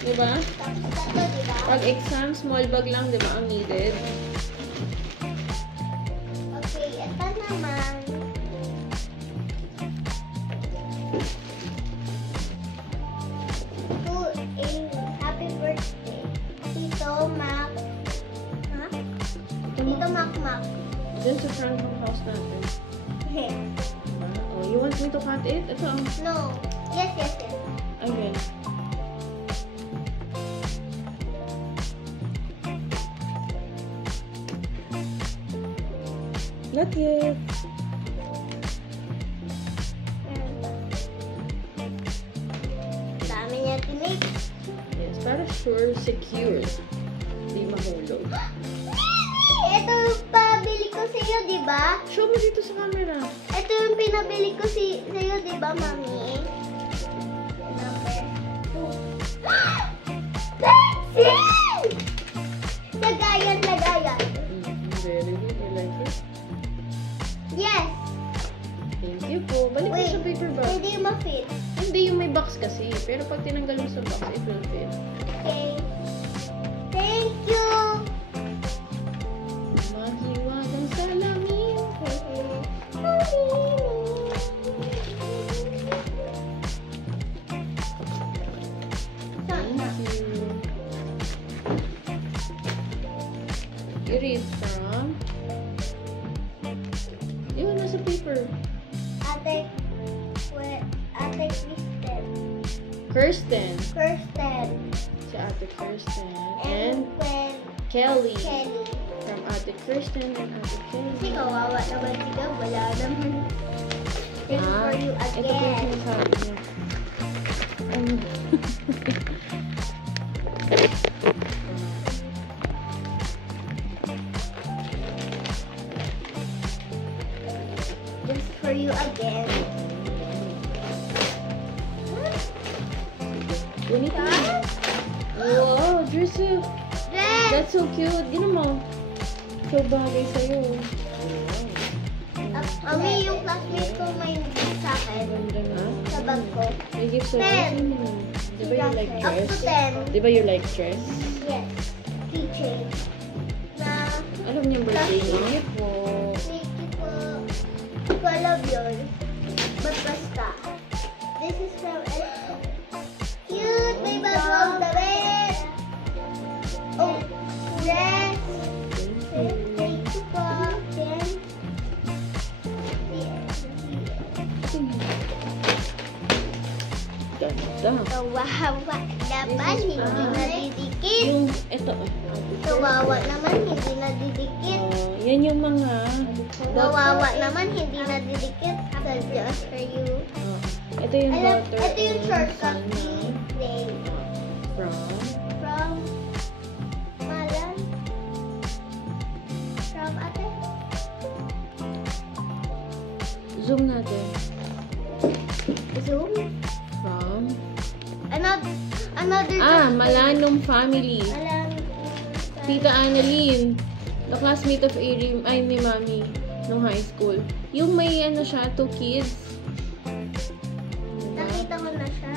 di ba? Tapos ito, diba? Pag exam, small bag lang, di ba, ang needed? Okay, ito naman. To a happy birthday. Tito Mac. Ha? Tito Mac Mac. Dun sa front ng house natin. Heh. Oh, you want me to cut it? Ito. No. Yes, yes, yes. Okay. Not yet. Meron pa. Dami niya tinig. Yes, para sure, secure. Hindi mahulog. Ito yung pabili ko sa'yo, di ba? Show mo dito sa camera. Ito yung pinabili ko sa'yo, di ba, Mami? Number 2. Pencil! Lagayan, lagayan. Very good. You like it? Yes. Thank you po. Balik mo Wait, sa paper bag. hindi ma-fit. Hindi yung may box kasi. Pero pag tinanggal mo sa box, it will fit. Okay. Thank you. Maghiwagang salamin. Sana. Thank you. You read from... Yun, nasa paper. Ate Kirsten. Kristen. Kirsten. Si Ate Kirsten. And And Kelly. Kelly. From Ate Kirsten and Ate Kasi Kelly. kawawa naman sila. Wala naman. Thank for you Ito po yung again. sinasabi niya. Ano? Just for you again. Ganito. Wow, Joseph. Then, That's so cute. Gino mo. So bagay sa'yo. Mami, yung classmate ko may gift sa akin. Ganda na. Sa bag ko. May gift sa'yo. 10. Sino? Di ba you like Up to dress? 10. Di ba you like dress? Yes. Keychain. Na, Alam niyo birthday niya po. thank you po. Hindi ko alam yun. But basta. This is from Elsa. Cute! May bagong damit! Oh, dress! Thank you po. Then, Ganda. kawawa naman, This is, hindi nadidikit. Yung, ito. Kawawa naman, hindi nadidikit. Yan yung mga... Kawawa naman, hindi nadidikit. So, just for you. Ito yung Alam, daughter. ito yung and shortcut son ni Dave. From... From Malan. From ate. Zoom natin. Zoom. Another Malanum family. Alam. Tita Annalyn, the classmate of Arim, ay ni Mami, nung high school. Yung may ano siya, 2 kids. Nakita ko na siya.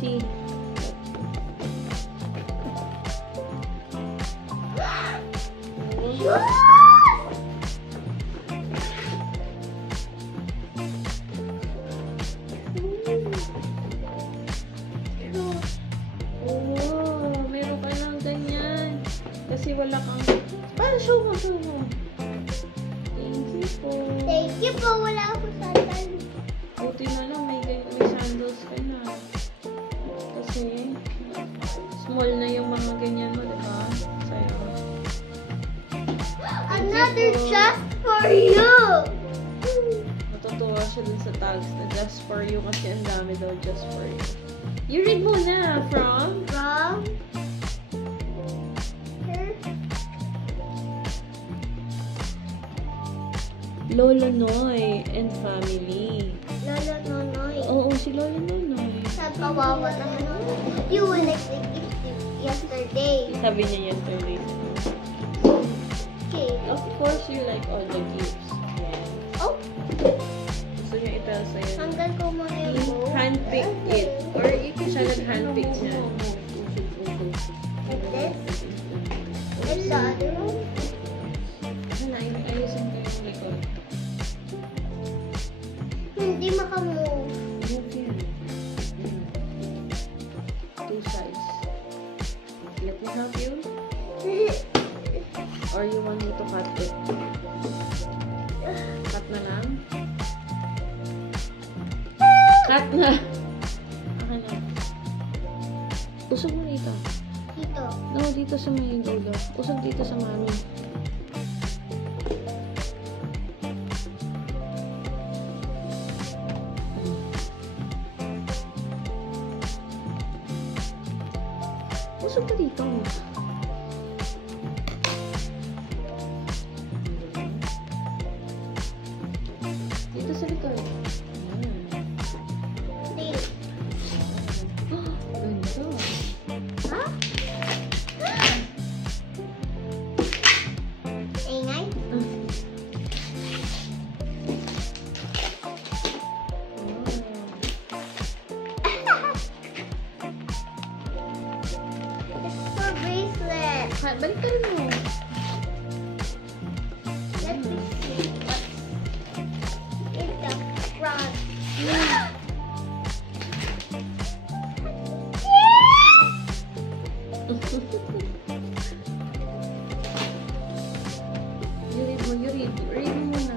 See? Oh, meron ka lang ganyan. Kasi wala kang... Paano, show mo. Thank you po. Thank you po. Wala ako sandal. Buti na lang, may sandals ka na. Kasi, small na yung mga ganyan mo, diba? Sa'yo. Another just for you. Matutuwa siya dun sa tags na just for you kasi ang dami daw just for you. You read muna from... From her. Lola Noy and family. Lola Nonoy. Oo, si Lola Noy. Sabi kawawa naman ako. You were like yesterday. Sabi niya yesterday. Okay. Of course, you like all the gifts. Yeah. Oh, Gusto niya i-tell sa'yo. hanggang ko muna yung bow. Handpick it. Or ikaw siya nag-handpick niya. Like this. And the other one. Wala, ayusin ko yung likod. Hindi makamove. Move yan. Two sides. Let me help you? Or you want me to cut it? Cut na lang? Cut na! Aka na. Usog mo dito. Dito. No, dito sa may dulo. Usog dito sa mami. Usog ka dito. Dito sa likod. Hindi. Ganito. Ha? Ingay? It's for bracelet. Balikan mo. Let me see what's in the front. You read mo, you read. Read mo muna.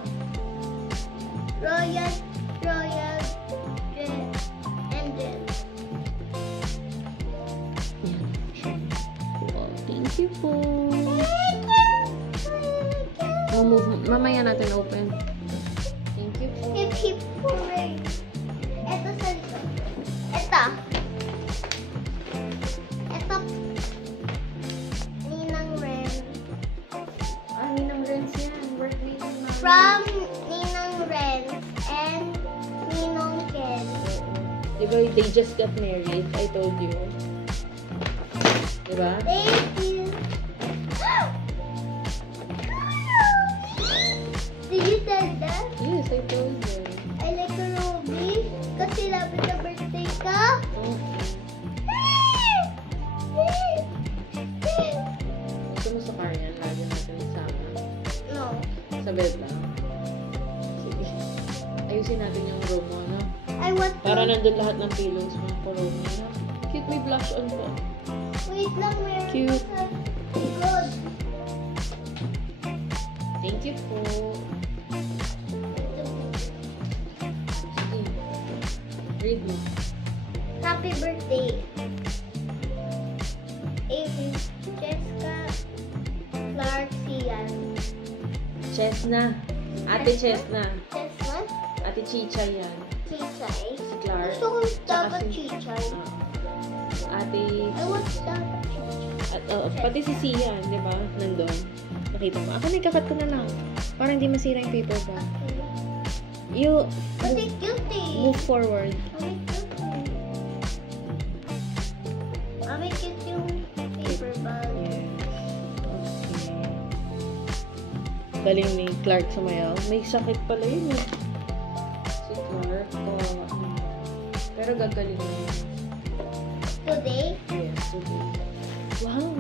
Royal engine. Yan. Oh, thank you po. Mamaya natin open. Thank you po. If he pouring. Ito sa likod. Ito. Ito. Ninang Ren. Ninang Diba, they just got married. I told you. Diba? Thank you. Did you tell that? Yes, I told you. I like a Ruby kasi lapit na birthday ka. Gusto mo sa car yan? Lagi natin sama. No. Sa bed lang. Sige. Ayusin natin yung room mo, no? I want to. Para nandun lahat ng pillows mo po room mo, no? Cute, may blush on pa. Wait lang, meron Cute. pa. Good. Thank you po. Sige. Read mo. Happy birthday. Amy, Jessica, Clark, Sian. Chesna. Ate Chesna. Chestnut, Ate Chicha yan. Chichay. Si Clark. Gusto ko Tsaka dapat si- chichay. Ate... I want dapat chichay. At, pati si Sian, di ba? Nandun. Nakita mo. Ako nagkakat ko na lang. Para hindi masira yung paper bag. You But it's cutie. move forward. Make cute. Make cute yung paper bag. Yes. Okay. Galing ni Clark sumayaw. May sakit pala yun eh. Si Clark. Pero gagaling na yun. Today, Yes, today. Wow!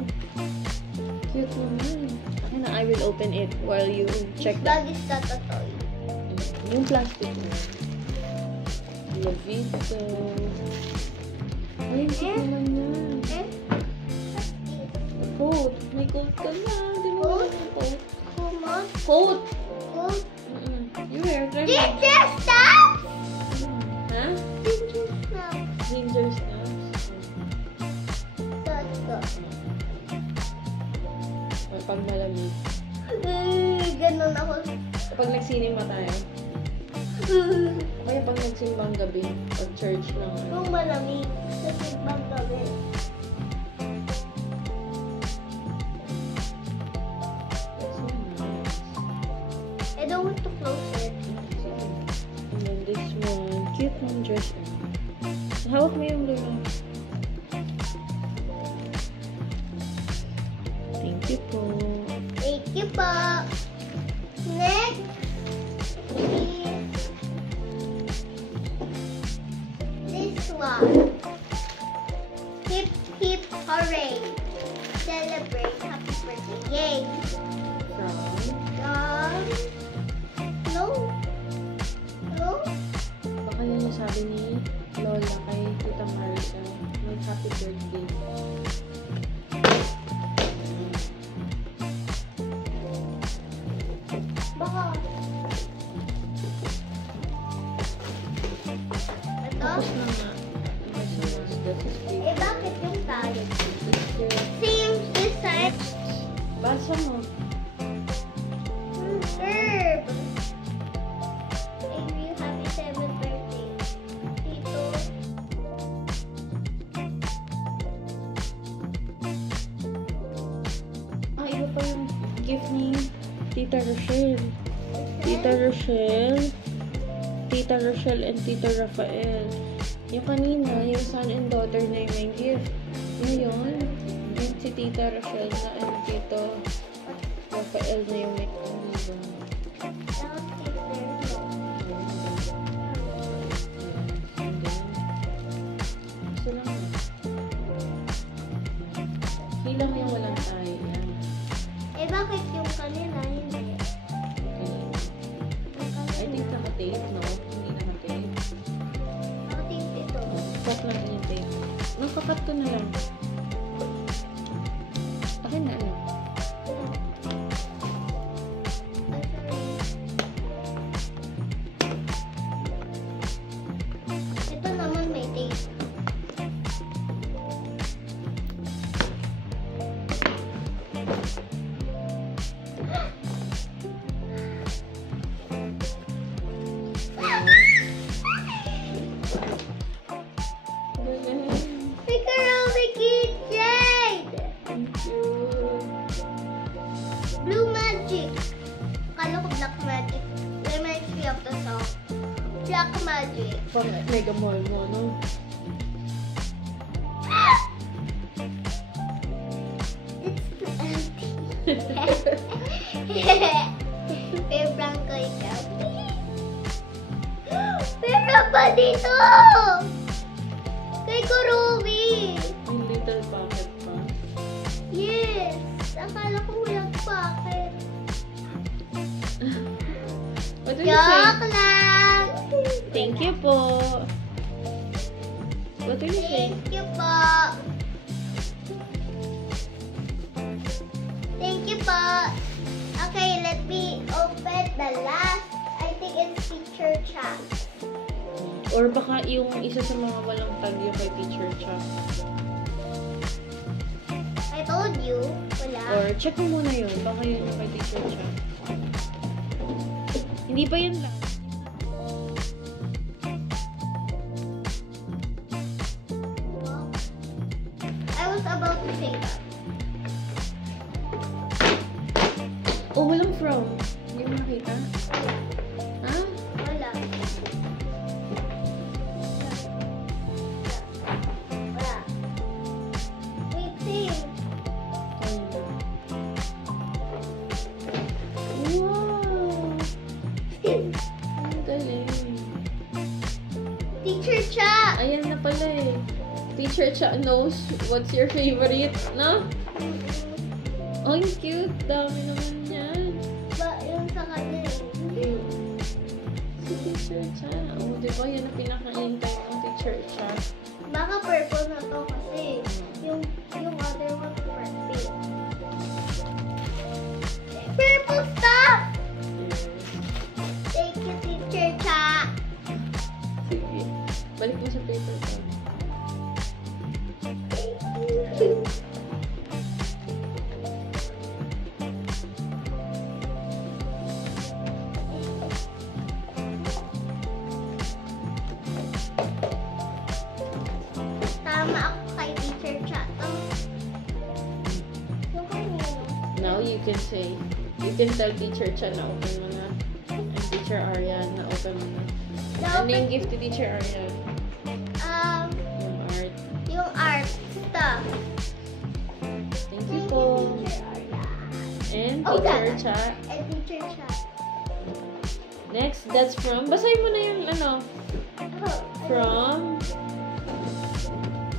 Cute naman. Okay na, I will open it while you check this that. bag is not a toy. Yung plastic mo. Lavito. Ay, cute naman yan. Eh? Coat. May coat ka na. Di mo Coat? yung coat. Come on. Coat! Go. You wear. Try mo. Ginger stuff! Ha? Ginger stuff. Ginger snaps. That's good. Or pag malamig. Ganun ako. Kapag nagsinima tayo. Kaya pag nagsimbang gabi. Pag church lang. Kung malamig. Kasi bang gabi. That's so nice. I don't want to close it. And then this one. Cute mong dress. Hawak mo yung lula. Thank you po. Thank you po. Next is this one. Hip hip hooray. Celebrate happy birthday. Yay. From No. No. baka yun yung sabi ni Lola kay Tita Marisa. May happy birthday. Baka. Ito? Tapos na nga. This is Eh, bakit yung tayo? the Same design. basa mo. Herb. Amy, happy 7th birthday. Tito. Iba pa yung gift ni Tita Rochelle. Tita Rochelle, Tita Rochelle and Tita Rafael. Yung kanina, yung son and daughter na yung may gift. Ngayon, yung si Tita Rochelle na and Tito Rafael na yung may kanina. Dapat sister. Gusto lang mo. Hilang yung walang tayo yan. Eh, bakit yung kanila hindi? Kanina. I think naka-tape, no? Hindi naka-tape. Bakit yung ito? Cut lang yung tape. Nakakat ko na lang. Akin na, ano? Ito naman may tape. May karaoke kit! magic. Pang Mega Mall mo, no? It's empty. May Franco ikaw. Meron pa dito! Kay Kurubi! Yung little pocket pa. Yes! Akala ko walang pocket. What do you say? Joke lang! Thank you po. What do you say? Thank you po. Thank you po. Okay, let me open the last. I think it's Teacher Chat. Or baka yung isa sa mga walang tag yung kay Teacher Cha. I told you. Wala. Or check mo muna yun. Baka yun yung kay Teacher Cha. Hindi pa yun lang. I was about to say that. Oh, walang from. Hindi mo nakita? Ha? Wala. Wala. Wait, same. Ayun na. Wow! Ang galing. Teacher Chat. Ayan na pala eh. Teacher Cha knows what's your favorite, no? Oh, yung cute. Dami naman yan. Ba, yung sa kanya eh. Si Teacher Cha. Oh, di ba? Yan ang pinaka-intay ng Teacher Cha. Baka purple na to kasi yung other one purple. Purple stuff! Thank you, Teacher Cha. Sige. Balik mo sa paper ko. Tama ako kay Teacher Cha. Yung kanino. Now you can say, you can tell Teacher Cha na open mo na. And Teacher Aryan na open mo na. Ano yung gift to Teacher Aryan? Yung art. Yung art stuff. Thank you po. Teacher Arya. And Oh, Teacher that. Cha. And Teacher Cha. Next, that's from, basahin mo na yung ano. Oh, From,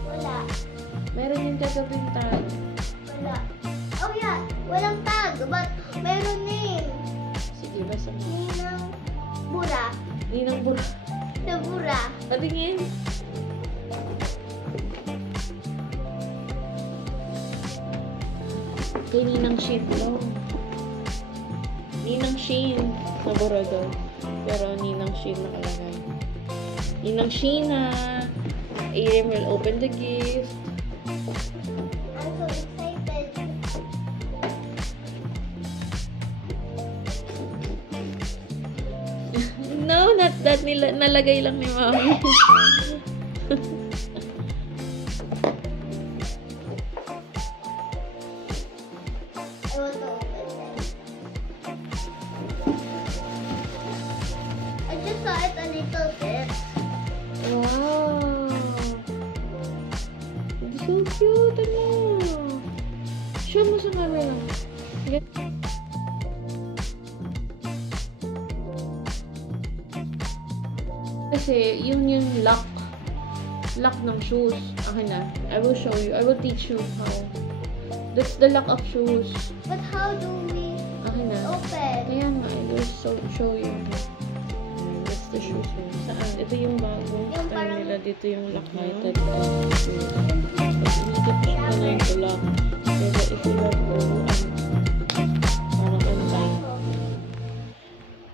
wala. meron yung kagabing tag. Wala. Oh yeah, walang tag. But meron name. Sige, basa mo. Ninang Bura. Ninang Bura. Na Bura. Patingin. Kay Ninang Shin daw. Ninang Shin. Nabura daw. Pero Ninang Shin nakalagay. Ninang Shina. Aiden will open the gift. I'm so excited. No, not that. Nalagay lang ni Mami. I want to open them. I just saw it a little bit. Wow! It's so cute! Ano? Show mo sa camera. Get. Kasi, yun yung lock. Lock ng shoes. Akin na. I will show you. I will teach you how. That's the lock of shoes. But how do we Akin na. open? Kaya nga, I will show you. That's the shoes. Saan? Ito yung bago. Yung Ano parang- nila dito yung lock na ito. Pag inikot mo siya na yung lock. Pero if you let go, parang antay.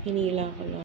Hinila ko lang.